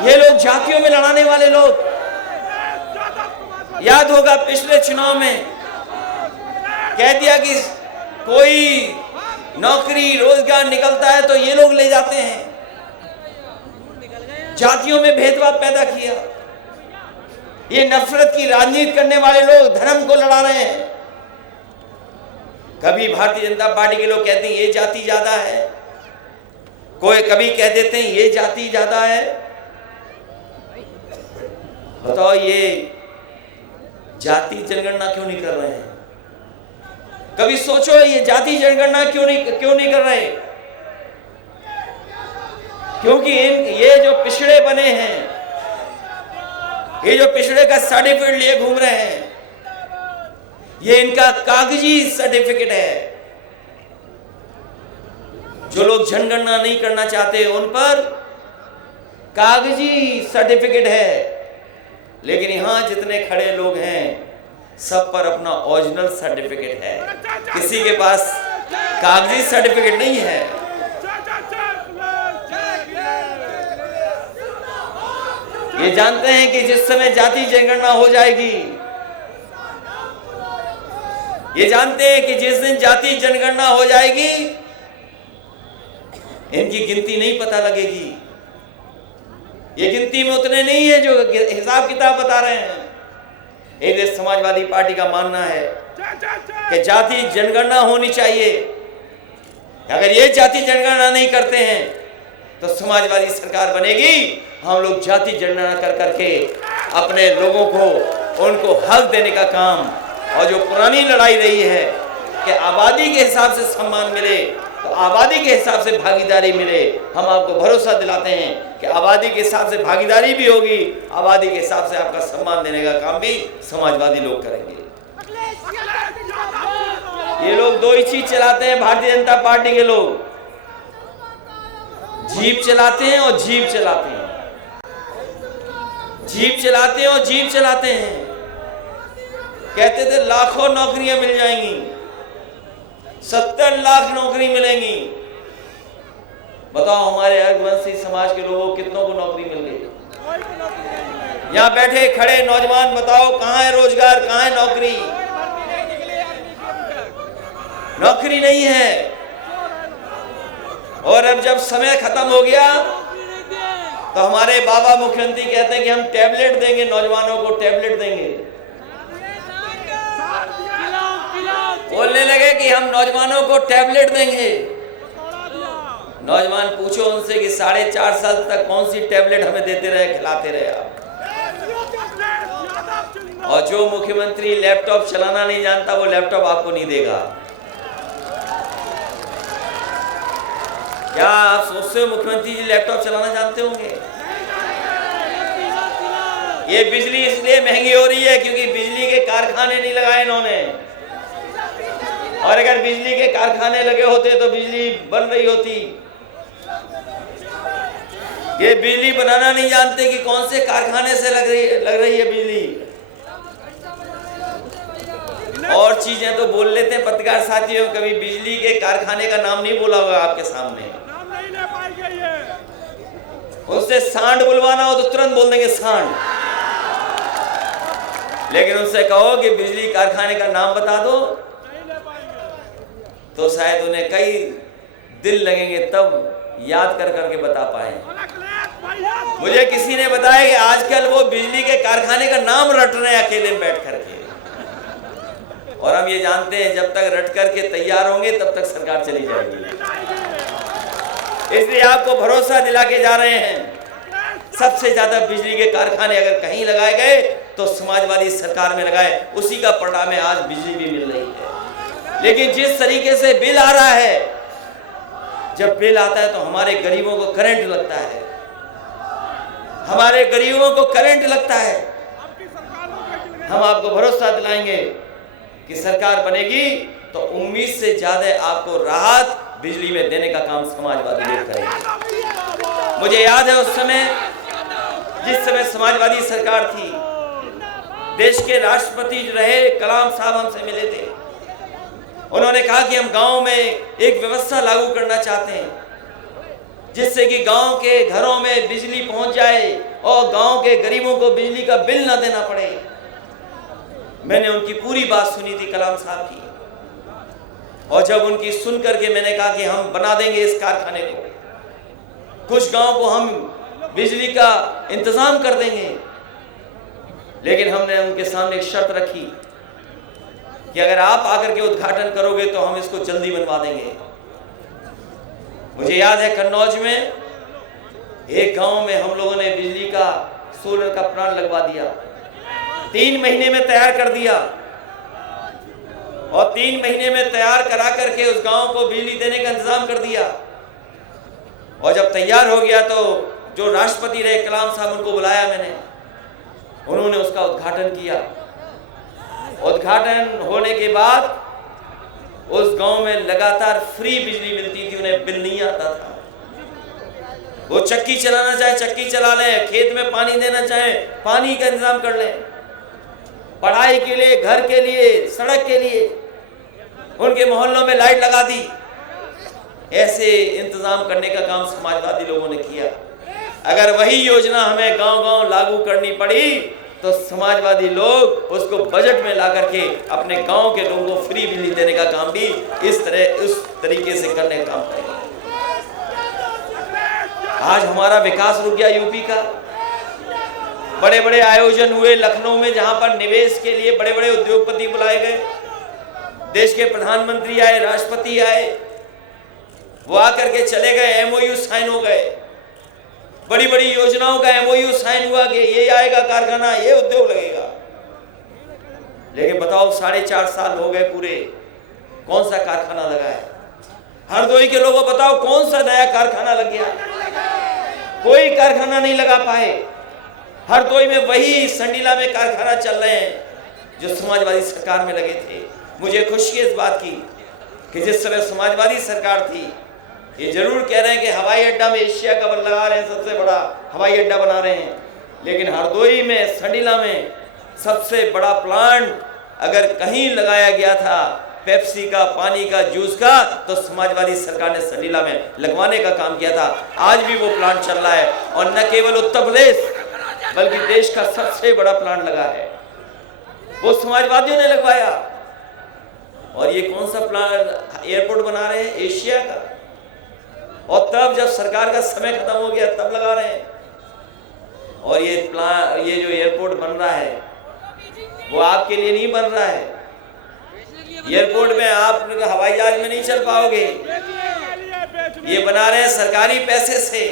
ये लोग जातियों में लड़ाने वाले लोग, याद होगा पिछले चुनाव में कह दिया कि कोई नौकरी रोजगार निकलता है तो ये लोग ले जाते हैं। जातियों में भेदभाव पैदा किया। ये नफरत की राजनीति करने वाले लोग धर्म को लड़ा रहे हैं। कभी भारतीय जनता पार्टी के लोग कहते हैं ये जाति ज्यादा है, कोई कभी कह देते हैं ये जाति ज्यादा है। बताओ, ये जाति जनगणना क्यों नहीं कर रहे हैं? कभी सोचो, ये जाति जनगणना क्यों नहीं कर रहे? क्योंकि ये जो पिछड़े बने हैं, ये जो पिछड़े का सर्टिफिकेट लिए घूम रहे हैं, ये इनका कागजी सर्टिफिकेट है। जो लोग जनगणना नहीं करना चाहते उन पर कागजी सर्टिफिकेट है, लेकिन यहां जितने खड़े लोग हैं सब पर अपना ओरिजिनल सर्टिफिकेट है। किसी के पास कागजी सर्टिफिकेट नहीं है। ये जानते हैं कि जिस समय जाति जनगणना हो जाएगी, ये जानते हैं कि जिस दिन जाति जनगणना हो जाएगी, इनकी गिनती नहीं पता लगेगी। ये गिनती में उतने नहीं है जो हिसाब किताब बता रहे हैं। एक समाजवादी पार्टी का मानना है कि जाति जनगणना होनी चाहिए। अगर ये जाति जनगणना नहीं करते हैं तो समाजवादी सरकार बनेगी। हम लोग जाति जनगणना कर करके अपने लोगों को उनको हक देने का काम, और जो पुरानी लड़ाई रही है कि आबादी के हिसाब से सम्मान मिले तो आबादी के हिसाब से भागीदारी मिले, हम आपको भरोसा दिलाते हैं कि आबादी के हिसाब से भागीदारी भी होगी, आबादी के हिसाब से आपका सम्मान देने का काम भी समाजवादी लोग करेंगे। ये लोग दो ही चीज चलाते हैं, भारतीय जनता पार्टी के लोग जीप चलाते हैं और जीप चलाते हैं, जीप चलाते हैं और जीप चलाते हैं। कहते थे लाखों नौकरियां मिल जाएंगी, 70 लाख नौकरी मिलेंगी। बताओ हमारे हरवंशी समाज के लोगों को कितनों को नौकरी मिल गई? यहाँ बैठे खड़े नौजवान बताओ कहाँ है रोजगार, कहाँ है नौकरी? नौकरी नहीं है। और अब जब समय खत्म हो गया तो हमारे बाबा मुख्यमंत्री कहते हैं कि हम टैबलेट देंगे, नौजवानों को टैबलेट देंगे। बोलने लगे कि हम नौजवानों को टैबलेट देंगे। नौजवान पूछो उनसे कि 4.5 साल तक कौन सी टैबलेट हमें देते रहे, खिलाते रहे आप? और जो मुख्यमंत्री लैपटॉप चलाना नहीं जानता वो लैपटॉप आपको नहीं देगा। क्या आप सोचते हो मुख्यमंत्री जी लैपटॉप चलाना जानते होंगे? ये बिजली इसलिए महंगी हो रही है क्योंकि बिजली के कारखाने नहीं लगाए इन्होंने, और अगर बिजली के कारखाने लगे होते तो बिजली बन रही होती। ये बिजली बनाना नहीं जानते कि कौन से कारखाने से लग रही है बिजली। और चीजें तो बोल लेते हैं पत्रकार साथियों, कभी बिजली के कारखाने का नाम नहीं बोला होगा आपके सामने। उससे सांड बुलवाना हो तो तुरंत बोल देंगे सांड, लेकिन उनसे कहो कि बिजली कारखाने का नाम बता दो तो शायद उन्हें कई दिन लगेंगे तब याद कर करके बता पाए। मुझे किसी ने बताया कि आजकल वो बिजली के कारखाने का नाम रट रहे हैं अकेले में बैठ करके, और हम ये जानते हैं जब तक रट करके तैयार होंगे तब तक सरकार चली जाएगी। इसलिए आपको भरोसा दिला के जा रहे हैं, सबसे ज्यादा बिजली के कारखाने अगर कहीं लगाए गए तो समाजवादी सरकार में लगाए, उसी का परिणाम है आज बिजली भी मिल रही है। लेकिन जिस तरीके से बिल आ रहा है, जब बिल आता है तो हमारे गरीबों को करंट लगता है, हमारे गरीबों को करंट लगता है। हम आपको भरोसा दिलाएंगे कि सरकार बनेगी तो उम्मीद से ज्यादा आपको राहत बिजली में देने का काम समाजवादी लोग करेंगे। मुझे याद है उस समय जिस समय समाजवादी सरकार थी, देश के राष्ट्रपति रहे कलाम साहब हमसे मिले थे। उन्होंने कहा कि हम गांव में एक व्यवस्था लागू करना चाहते हैं जिससे कि गांव के घरों में बिजली पहुंच जाए और गांव के गरीबों को बिजली का बिल ना देना पड़े। मैंने उनकी पूरी बात सुनी थी कलाम साहब की, और जब उनकी सुन करके मैंने कहा कि हम बना देंगे इस कारखाने को, कुछ गांव को हम बिजली का इंतजाम कर देंगे, लेकिन हमने उनके सामने एक शर्त रखी कि अगर आप आकर के उद्घाटन करोगे तो हम इसको जल्दी बनवा देंगे। मुझे याद है कन्नौज में एक गांव में हम लोगों ने बिजली का सोलर का प्लांट लगवा दिया, 3 महीने में तैयार कर दिया, और 3 महीने में तैयार करा करके उस गांव को बिजली देने का इंतजाम कर दिया। और जब तैयार हो गया तो जो राष्ट्रपति रहे कलाम साहब, उनको बुलाया मैंने, उन्होंने उसका उद्घाटन किया। उद्घाटन होने के बाद उस गांव में लगातार फ्री बिजली मिलती थी, उन्हें बिल नहीं आता था। वो चक्की चलाना चाहे चक्की चला लें, खेत में पानी देना चाहे पानी का इंतजाम कर लें, पढ़ाई के लिए, घर के लिए, सड़क के लिए, उनके मोहल्लों में लाइट लगा दी। ऐसे इंतजाम करने का काम समाजवादी लोगों ने किया। अगर वही योजना हमें गांव-गांव लागू करनी पड़ी तो समाजवादी लोग उसको बजट में ला करके अपने गांव के लोगों को फ्री बिजली देने का काम भी उस तरीके से करने का काम करेंगे। आज हमारा विकास रुक गया यूपी का। बड़े बड़े आयोजन हुए लखनऊ में, जहां पर निवेश के लिए बड़े बड़े उद्योगपति बुलाए गए, देश के प्रधानमंत्री आए, राष्ट्रपति आए, वो आकर के चले गए, एमओयू साइन हो गए, बड़ी बड़ी योजनाओं का एमओयू साइन हुआ कि ये आएगा कारखाना, ये उद्योग लगेगा। लेकिन बताओ 4.5 साल हो गए पूरे, कौन सा कारखाना लगा है? हरदोई के लोगों बताओ कौन सा नया कारखाना लग गया? कोई कारखाना नहीं लगा पाए। हरदोई में वही संडीला में कारखाना चल रहे हैं जो समाजवादी सरकार में लगे थे। मुझे खुशी है इस बात की कि जिस समय समाजवादी सरकार थी, ये जरूर कह रहे हैं कि हवाई अड्डा में एशिया का लगा रहे हैं, सबसे बड़ा हवाई अड्डा बना रहे हैं, लेकिन हरदोई में संडीला में सबसे बड़ा प्लांट अगर कहीं लगाया गया था पेप्सी का, पानी का, जूस का, तो समाजवादी सरकार ने संडीला में लगवाने का काम किया था। आज भी वो प्लांट चल रहा है और न केवल उत्तर प्रदेश बल्कि देश का सबसे बड़ा प्लांट लगा है, वो समाजवादियों ने लगवाया। और ये कौन सा प्लांट एयरपोर्ट बना रहे हैं? एशिया का। और तब जब सरकार का समय खत्म हो गया तब लगा रहे हैं। और ये जो एयरपोर्ट बन रहा है वो आपके लिए नहीं बन रहा है। एयरपोर्ट में आप हवाई जहाज में नहीं चल पाओगे, ये बना रहे हैं सरकारी पैसे से,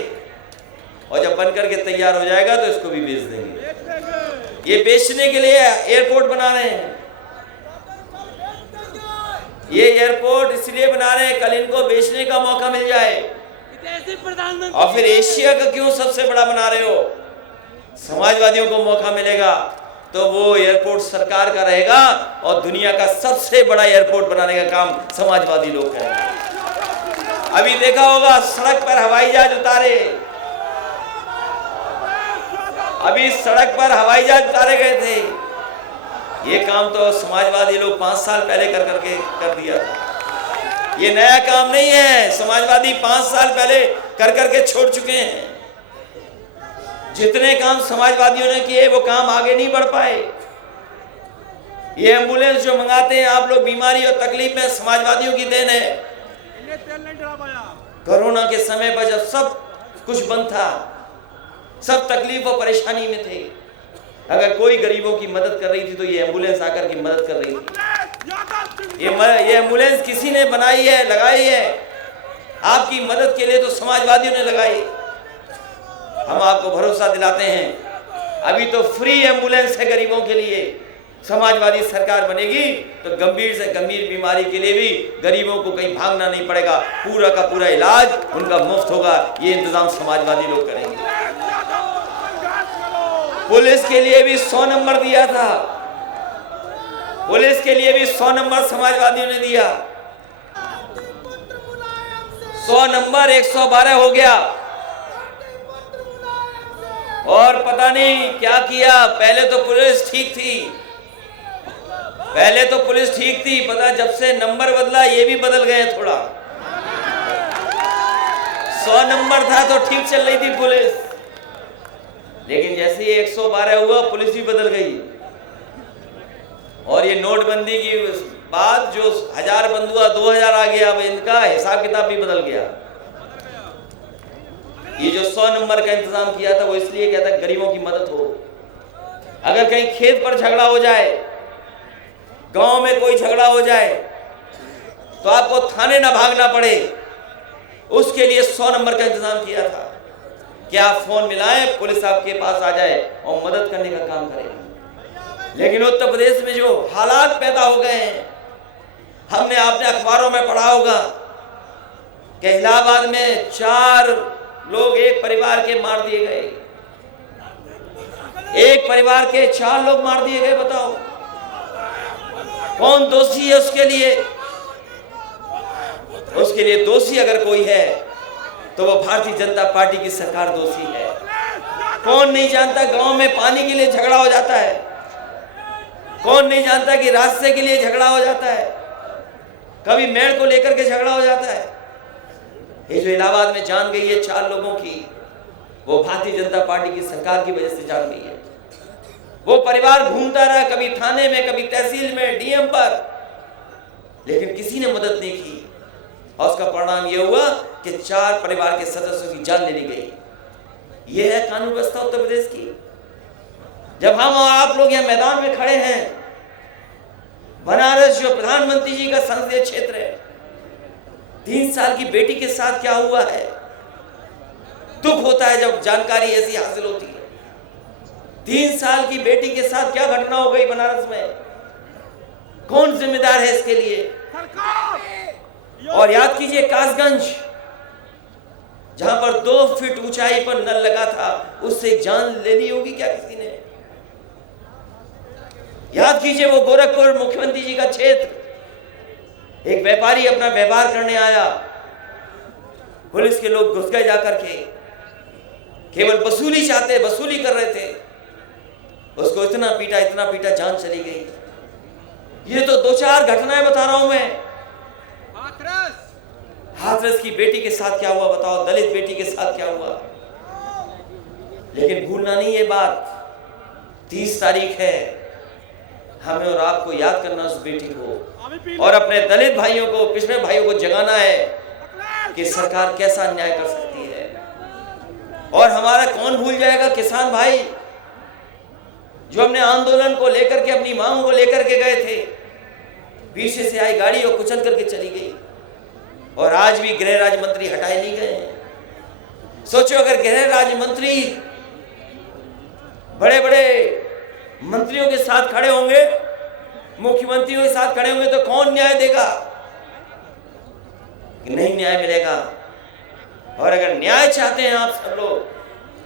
और जब बन करके तैयार हो जाएगा तो इसको भी बेच देंगे। ये बेचने के लिए एयरपोर्ट बना रहे हैं। ये एयरपोर्ट इसलिए बना रहे हैं कल इनको बेचने का मौका मिल जाए। और फिर एशिया का क्यों सबसे बड़ा बना रहे हो? समाजवादियों को मौका मिलेगा तो वो एयरपोर्ट सरकार का रहेगा और दुनिया का सबसे बड़ा एयरपोर्ट बनाने का काम समाजवादी लोग करेंगे। अभी देखा होगा सड़क पर हवाई जहाज उतारे, अभी सड़क पर हवाई जहाज उतारे गए थे। ये काम तो समाजवादी लोग 5 साल पहले कर दिया था। ये नया काम नहीं है, समाजवादी 5 साल पहले कर छोड़ चुके हैं। जितने काम समाजवादियों ने किए वो काम आगे नहीं बढ़ पाए। ये एम्बुलेंस जो मंगाते हैं आप लोग बीमारी और तकलीफ में, समाजवादियों की देन है। कोरोना के समय पर जब सब कुछ बंद था, सब तकलीफ और परेशानी में थे, अगर कोई गरीबों की मदद कर रही थी तो ये एम्बुलेंस आकर की मदद कर रही थी। ये एम्बुलेंस किसी ने बनाई है, लगाई है आपकी मदद के लिए, तो समाजवादियों ने लगाई। हम आपको भरोसा दिलाते हैं अभी तो फ्री एम्बुलेंस है गरीबों के लिए। समाजवादी सरकार बनेगी तो गंभीर से गंभीर बीमारी के लिए भी गरीबों को कहीं भागना नहीं पड़ेगा, पूरा का पूरा इलाज उनका मुफ्त होगा। ये इंतजाम समाजवादी लोग करेंगे। पुलिस के लिए भी 100 नंबर दिया था, पुलिस के लिए भी 100 नंबर समाजवादियों ने दिया। 100 नंबर 112 हो गया। और पता नहीं क्या किया, पहले तो पुलिस ठीक थी, पहले तो पुलिस ठीक थी, पता जब से नंबर बदला ये भी बदल गए थोड़ा। 100 नंबर था तो ठीक चल रही थी पुलिस, लेकिन जैसे ही 112 हुआ पुलिस भी बदल गई। और ये नोटबंदी की बाद जो 1000 बंद हुआ 2000 आ गया, अब इनका हिसाब किताब भी बदल गया। ये जो 100 नंबर का इंतजाम किया था वो इसलिए किया था गरीबों की मदद हो। अगर कहीं खेत पर झगड़ा हो जाए, गांव में कोई झगड़ा हो जाए, तो आपको थाने ना भागना पड़े, उसके लिए 100 नंबर का इंतजाम किया था कि आप फोन मिलाएं, पुलिस आपके पास आ जाए और मदद करने का काम करे। लेकिन उत्तर प्रदेश में जो हालात पैदा हो गए हैं, हमने आपने अखबारों में पढ़ा होगा कि इलाहाबाद में 4 लोग एक परिवार के मार दिए गए, एक परिवार के 4 लोग मार दिए गए। बताओ कौन दोषी है उसके लिए? उसके लिए दोषी अगर कोई है तो वो भारतीय जनता पार्टी की सरकार दोषी है। कौन नहीं जानता गांव में पानी के लिए झगड़ा हो जाता है, कौन नहीं जानता कि रास्ते के लिए झगड़ा हो जाता है, कभी मेड़ को लेकर के झगड़ा हो जाता है। ये जो इलाहाबाद में जान गई है 4 लोगों की, वो भारतीय जनता पार्टी की सरकार की वजह से जान गई है। वो परिवार घूमता रहा, कभी थाने में, कभी तहसील में, डीएम पर, लेकिन किसी ने मदद नहीं की। और उसका परिणाम यह हुआ कि 4 परिवार के सदस्यों की जान ले ली गई। यह है कानून व्यवस्था उत्तर प्रदेश की। जब हम और आप लोग यह मैदान में खड़े हैं, बनारस जो प्रधानमंत्री जी का संसदीय क्षेत्र है, 3 साल की बेटी के साथ क्या हुआ है। दुख होता है जब जानकारी ऐसी हासिल होती है। 3 साल की बेटी के साथ क्या घटना हो गई बनारस में, कौन जिम्मेदार है इसके लिए। और याद कीजिए कासगंज, जहां पर 2 फीट ऊंचाई पर नल लगा था, उससे जान ले ली होगी क्या किसी ने। याद कीजिए वो गोरखपुर मुख्यमंत्री जी का क्षेत्र, एक व्यापारी अपना व्यापार करने आया, पुलिस के लोग घुस गए जाकर के, केवल वसूली चाहते, वसूली कर रहे थे, उसको इतना पीटा जान चली गई। ये तो 2-4 घटनाएं बता रहा हूं मैं। हाथरस की बेटी के साथ क्या हुआ बताओ, दलित बेटी के साथ क्या हुआ। लेकिन भूलना नहीं ये बात, 30 तारीख है, हमें और आपको याद करना उस बेटी को, और अपने दलित भाइयों को, पिछड़े भाइयों को जगाना है कि सरकार कैसा अन्याय कर सकती है। और हमारा कौन भूल जाएगा किसान भाई, जो हमने आंदोलन को लेकर के, अपनी मांग को लेकर के गए थे, पीछे से आई गाड़ी और कुचल करके चली गई, और आज भी गृह राज्य मंत्री हटाए नहीं गए हैं। सोचो अगर गृह राज्य मंत्री बड़े बड़े मंत्रियों के साथ खड़े होंगे, मुख्यमंत्रियों के साथ खड़े होंगे, तो कौन न्याय देगा कि नहीं न्याय मिलेगा। और अगर न्याय चाहते हैं आप सब लोग,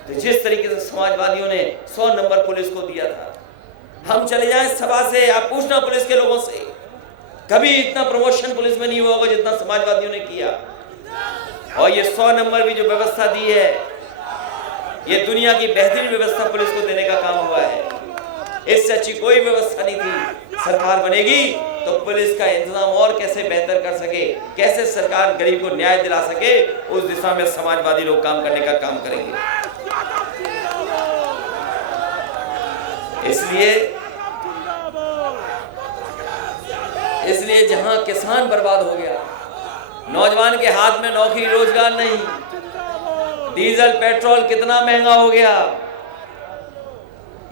तो जिस तरीके से समाजवादियों ने 100 नंबर पुलिस को दिया था, हम चले जाएं सभा से, आप पूछना पुलिस के लोगों से, कभी इतना प्रमोशन पुलिस में नहीं हुआ होगा जितना समाजवादियों ने किया। और ये 100 नंबर भी जो व्यवस्था दी है, ये दुनिया की बेहतरीन व्यवस्था पुलिस को देने का काम हुआ है। इससे अच्छी कोई व्यवस्था नहीं थी। सरकार बनेगी तो पुलिस का इंतजाम और कैसे बेहतर कर सके, कैसे सरकार गरीब को न्याय दिला सके, उस दिशा में समाजवादी लोग काम करने का काम करेंगे। इसलिए जहां किसान बर्बाद हो गया, नौजवान के हाथ में नौकरी रोजगार नहीं, डीजल पेट्रोल कितना महंगा हो गया,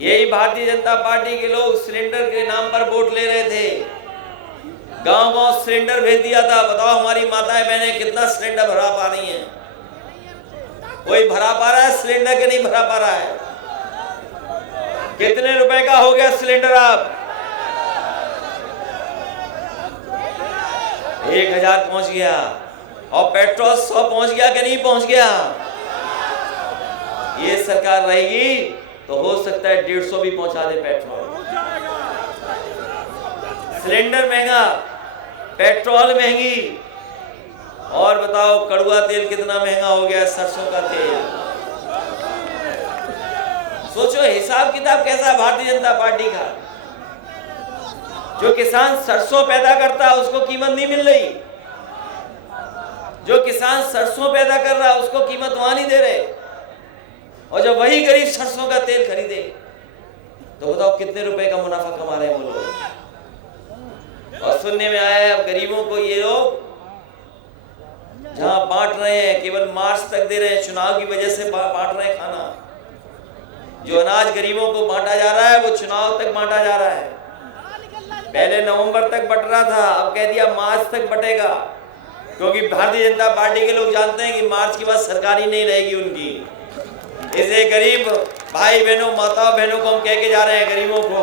यही भारतीय जनता पार्टी के लोग सिलेंडर के नाम पर वोट ले रहे थे, गांव-गांव सिलेंडर भेज दिया था। बताओ हमारी माताएं बहनें कितना सिलेंडर भरा पा रही हैं। कोई भरा पा रहा है सिलेंडर के नहीं भरा पा रहा है। कितने रुपए का हो गया सिलेंडर आप? 1000 पहुंच गया। और पेट्रोल 100 पहुंच गया कि नहीं पहुंच गया? ये सरकार रहेगी तो हो सकता है 150 भी पहुंचा दे पेट्रोल। सिलेंडर महंगा, पेट्रोल महंगी, और बताओ कड़वा तेल कितना महंगा हो गया, सरसों का तेल। सोचो हिसाब किताब कैसा भारतीय जनता पार्टी का। जो किसान सरसों पैदा करता है उसको कीमत नहीं मिल रही, जो किसान सरसों पैदा कर रहा है उसको कीमत वहां नहीं दे रहे, और जब वही गरीब सरसों का तेल खरीदे तो बताओ कितने रुपए का मुनाफा कमा रहे हैं वो लोग। और सुनने में आया है अब गरीबों को ये लोग जहां बांट रहे हैं, केवल मार्च तक दे रहे हैं, चुनाव की वजह से बांट रहे हैं खाना। जो अनाज गरीबों को बांटा जा रहा है वो चुनाव तक बांटा जा रहा है। पहले नवंबर तक बट रहा था, अब कह दिया मार्च तक बटेगा, क्योंकि भारतीय जनता पार्टी के लोग जानते हैं कि मार्च के बाद सरकार ही नहीं रहेगी उनकी। इसे गरीब भाई बहनों, माताओं बहनों को हम कह के जा रहे हैं, गरीबों को,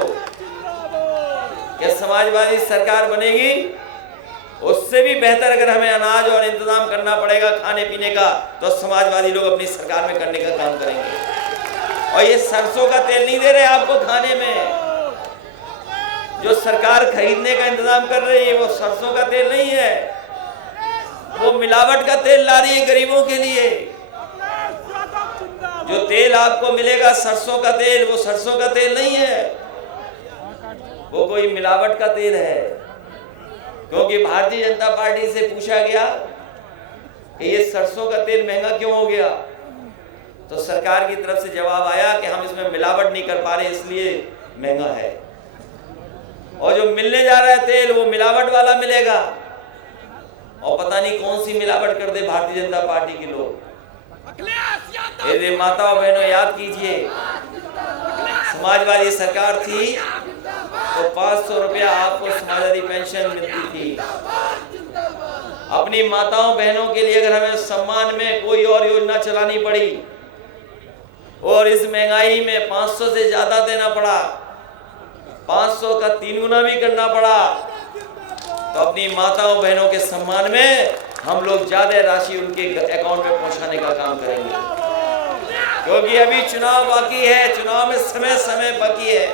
कि समाजवादी सरकार बनेगी, उससे भी बेहतर अगर हमें अनाज और इंतजाम करना पड़ेगा खाने पीने का, तो समाजवादी लोग अपनी सरकार में करने का काम करेंगे। और ये सरसों का तेल नहीं दे रहे आपको खाने में, जो सरकार खरीदने का इंतजाम कर रही है वो सरसों का तेल नहीं है, वो मिलावट का तेल ला रही है गरीबों के लिए। जो तेल आपको मिलेगा सरसों का तेल, वो सरसों का तेल नहीं है, वो कोई मिलावट का तेल है। क्योंकि भारतीय जनता पार्टी से पूछा गया कि ये सरसों का तेल महंगा क्यों हो गया, तो सरकार की तरफ से जवाब आया कि हम इसमें मिलावट नहीं कर पा रहे इसलिए महंगा है। और जो मिलने जा रहा है तेल वो मिलावट वाला मिलेगा, और पता नहीं कौन सी मिलावट कर दे भारतीय जनता पार्टी के लोग। यदि माताओं बहनों याद कीजिए, समाजवादी सरकार थी तो 500 रुपया आपको समाजवादी पेंशन मिलती थी। अपनी माताओं बहनों के लिए अगर हमें सम्मान में कोई और योजना चलानी पड़ी और इस महंगाई में 500 से ज्यादा देना पड़ा, 500 का 3 गुना भी करना पड़ा, तो अपनी माताओं बहनों के सम्मान में हम लोग ज्यादा राशि उनके अकाउंट में पहुंचाने का काम करेंगे, क्योंकि अभी चुनाव बाकी है, चुनाव में समय बाकी है।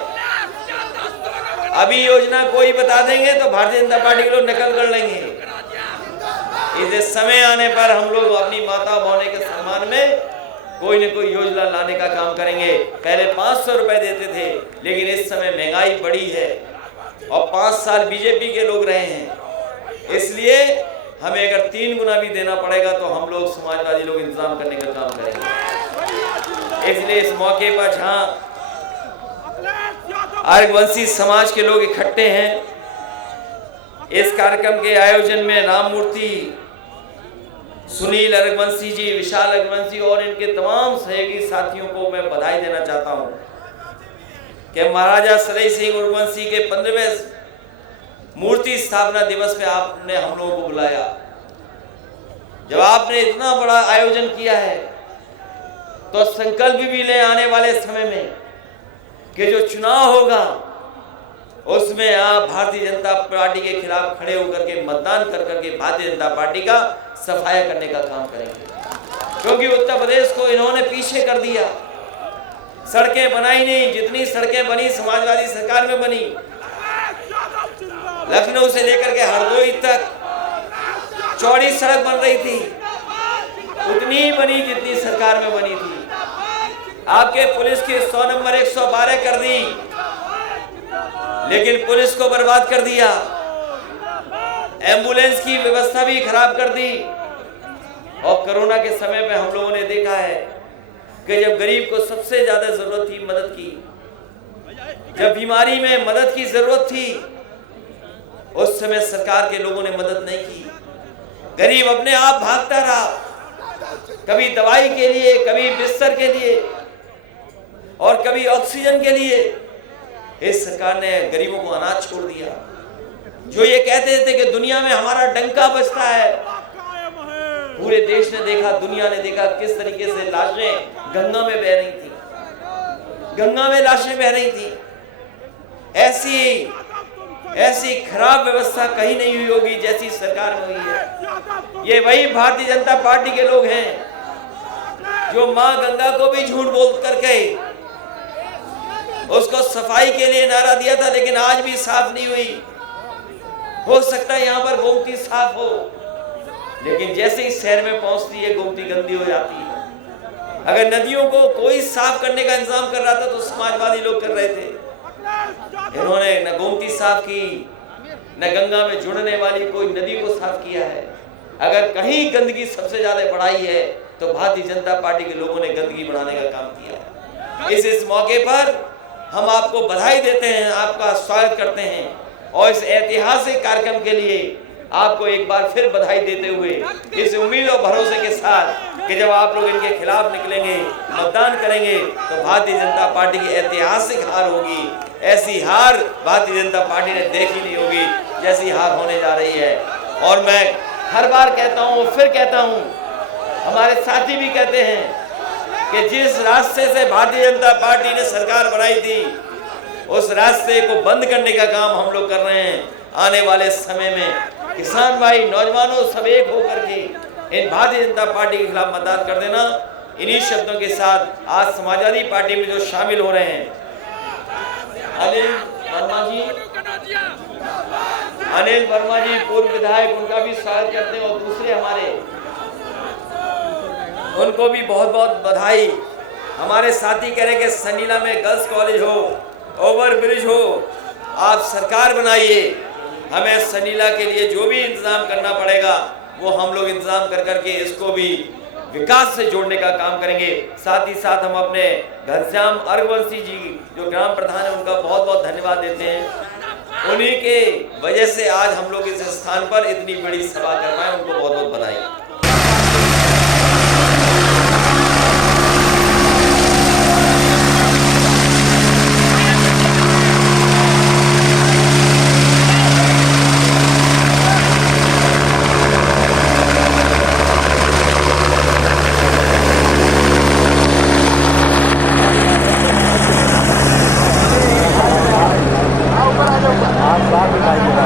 अभी योजना कोई बता देंगे तो भारतीय जनता पार्टी के लोग नकल कर लेंगे। इस समय आने पर हम लोग अपनी माता बहनों के सम्मान में कोई न कोई योजना लाने का काम करेंगे। पहले 500 रुपए देते थे, लेकिन इस समय महंगाई बढ़ी है और 5 साल बीजेपी के लोग रहे हैं, इसलिए हमें अगर 3 गुना भी देना पड़ेगा तो हम लोग समाजवादी लोग इंतजाम करने का काम करेंगे। इसलिए इस मौके पर जहां आर्यवंशी समाज के लोग इकट्ठे हैं, इस कार्यक्रम के आयोजन में राममूर्ति, सुनील अरगवंशी जी, विशाल अरगवंशी और इनके तमाम सहयोगी साथियों को मैं बधाई देना चाहता हूं कि महाराजा सरई सिंह उर्वंशी के 15वें मूर्ति स्थापना दिवस पे आपने हम लोगों को बुलाया। जब आपने इतना बड़ा आयोजन किया है तो संकल्प भी ले आने वाले समय में कि जो चुनाव होगा उसमें आप भारतीय जनता पार्टी के खिलाफ खड़े होकर के मतदान कर करके भारतीय जनता पार्टी का सफाया करने का काम करेंगे, क्योंकि उत्तर प्रदेश को इन्होंने पीछे कर दिया। सड़कें बनाई नहीं, जितनी सड़कें बनी समाजवादी सरकार में बनी। लखनऊ से लेकर के हरदोई तक चौड़ी सड़क बन रही थी, उतनी ही बनी जितनी सरकार में बनी थी। आपके पुलिस की 100 नंबर 112 कर दी, लेकिन पुलिस को बर्बाद कर दिया। एम्बुलेंस की व्यवस्था भी खराब कर दी। और कोरोना के समय पे हम लोगों ने देखा है कि जब गरीब को सबसे ज्यादा जरूरत थी मदद की, जब बीमारी में मदद की जरूरत थी, उस समय सरकार के लोगों ने मदद नहीं की। गरीब अपने आप भागता रहा, कभी दवाई के लिए, कभी बिस्तर के लिए और कभी ऑक्सीजन के लिए। इस सरकार ने गरीबों को अनाज छोड़ दिया। जो ये कहते थे कि दुनिया में हमारा डंका बजता है, पूरे देश ने देखा, दुनिया ने देखा किस तरीके से लाशें गंगा में बह रही थी, गंगा में लाशें बह रही थी। ऐसी खराब व्यवस्था कहीं नहीं हुई होगी जैसी सरकार में हुई है। ये वही भारतीय जनता पार्टी के लोग हैं जो मां गंगा को भी झूठ बोल करके उसको सफाई के लिए नारा दिया था, लेकिन आज भी साफ नहीं हुई। हो सकता है यहाँ पर गोमती साफ हो, लेकिन जैसे ही शहर में पहुंचती है गोमती गंदी हो जाती है। अगर नदियों को कोई साफ करने का इंतजाम कर रहा था तो समाजवादी लोग कर रहे थे। इन्होंने न गोमती साफ की, न गंगा में जुड़ने वाली कोई नदी को साफ किया है। अगर कहीं गंदगी सबसे ज्यादा बढ़ाई है तो भारतीय जनता पार्टी के लोगों ने गंदगी बढ़ाने का काम किया है। इस मौके पर हम आपको बधाई देते हैं, आपका स्वागत करते हैं और इस ऐतिहासिक कार्यक्रम के लिए आपको एक बार फिर बधाई देते हुए इस उम्मीद और भरोसे के साथ कि जब आप लोग इनके खिलाफ निकलेंगे, मतदान करेंगे, तो भारतीय जनता पार्टी की ऐतिहासिक हार होगी। ऐसी हार भारतीय जनता पार्टी ने देखी नहीं होगी जैसी हार होने जा रही है। और मैं हर बार कहता हूँ, फिर कहता हूँ, हमारे साथी भी कहते हैं कि जिस रास्ते से भारतीय जनता पार्टी ने सरकार बनाई थी उस रास्ते को बंद करने का काम हम लोग कर रहे हैं। आने वाले समय में किसान भाई, नौजवानों, सब एक होकर के इन भारतीय जनता पार्टी के खिलाफ मतदान कर देना। इन्हीं शब्दों के साथ आज समाजवादी पार्टी में जो शामिल हो रहे हैं अनिल वर्मा जी पूर्व विधायक, उनका भी स्वागत करते हैं और दूसरे हमारे, उनको भी बहुत बहुत बधाई। हमारे साथी कह रहे कि सनीला में गर्ल्स कॉलेज हो, ओवर ब्रिज हो, आप सरकार बनाइए। हमें सनीला के लिए जो भी इंतजाम करना पड़ेगा वो हम लोग इंतजाम कर करके इसको भी विकास से जोड़ने का काम करेंगे। साथ ही साथ हम अपने घनश्याम अरगवंशी जी जो ग्राम प्रधान है उनका बहुत बहुत धन्यवाद देते हैं। उन्हीं के वजह से आज हम लोग इस स्थान पर इतनी बड़ी सभा कर पाए, उनको बहुत बहुत बधाई। साफ साफ दिखाई दे रहा है।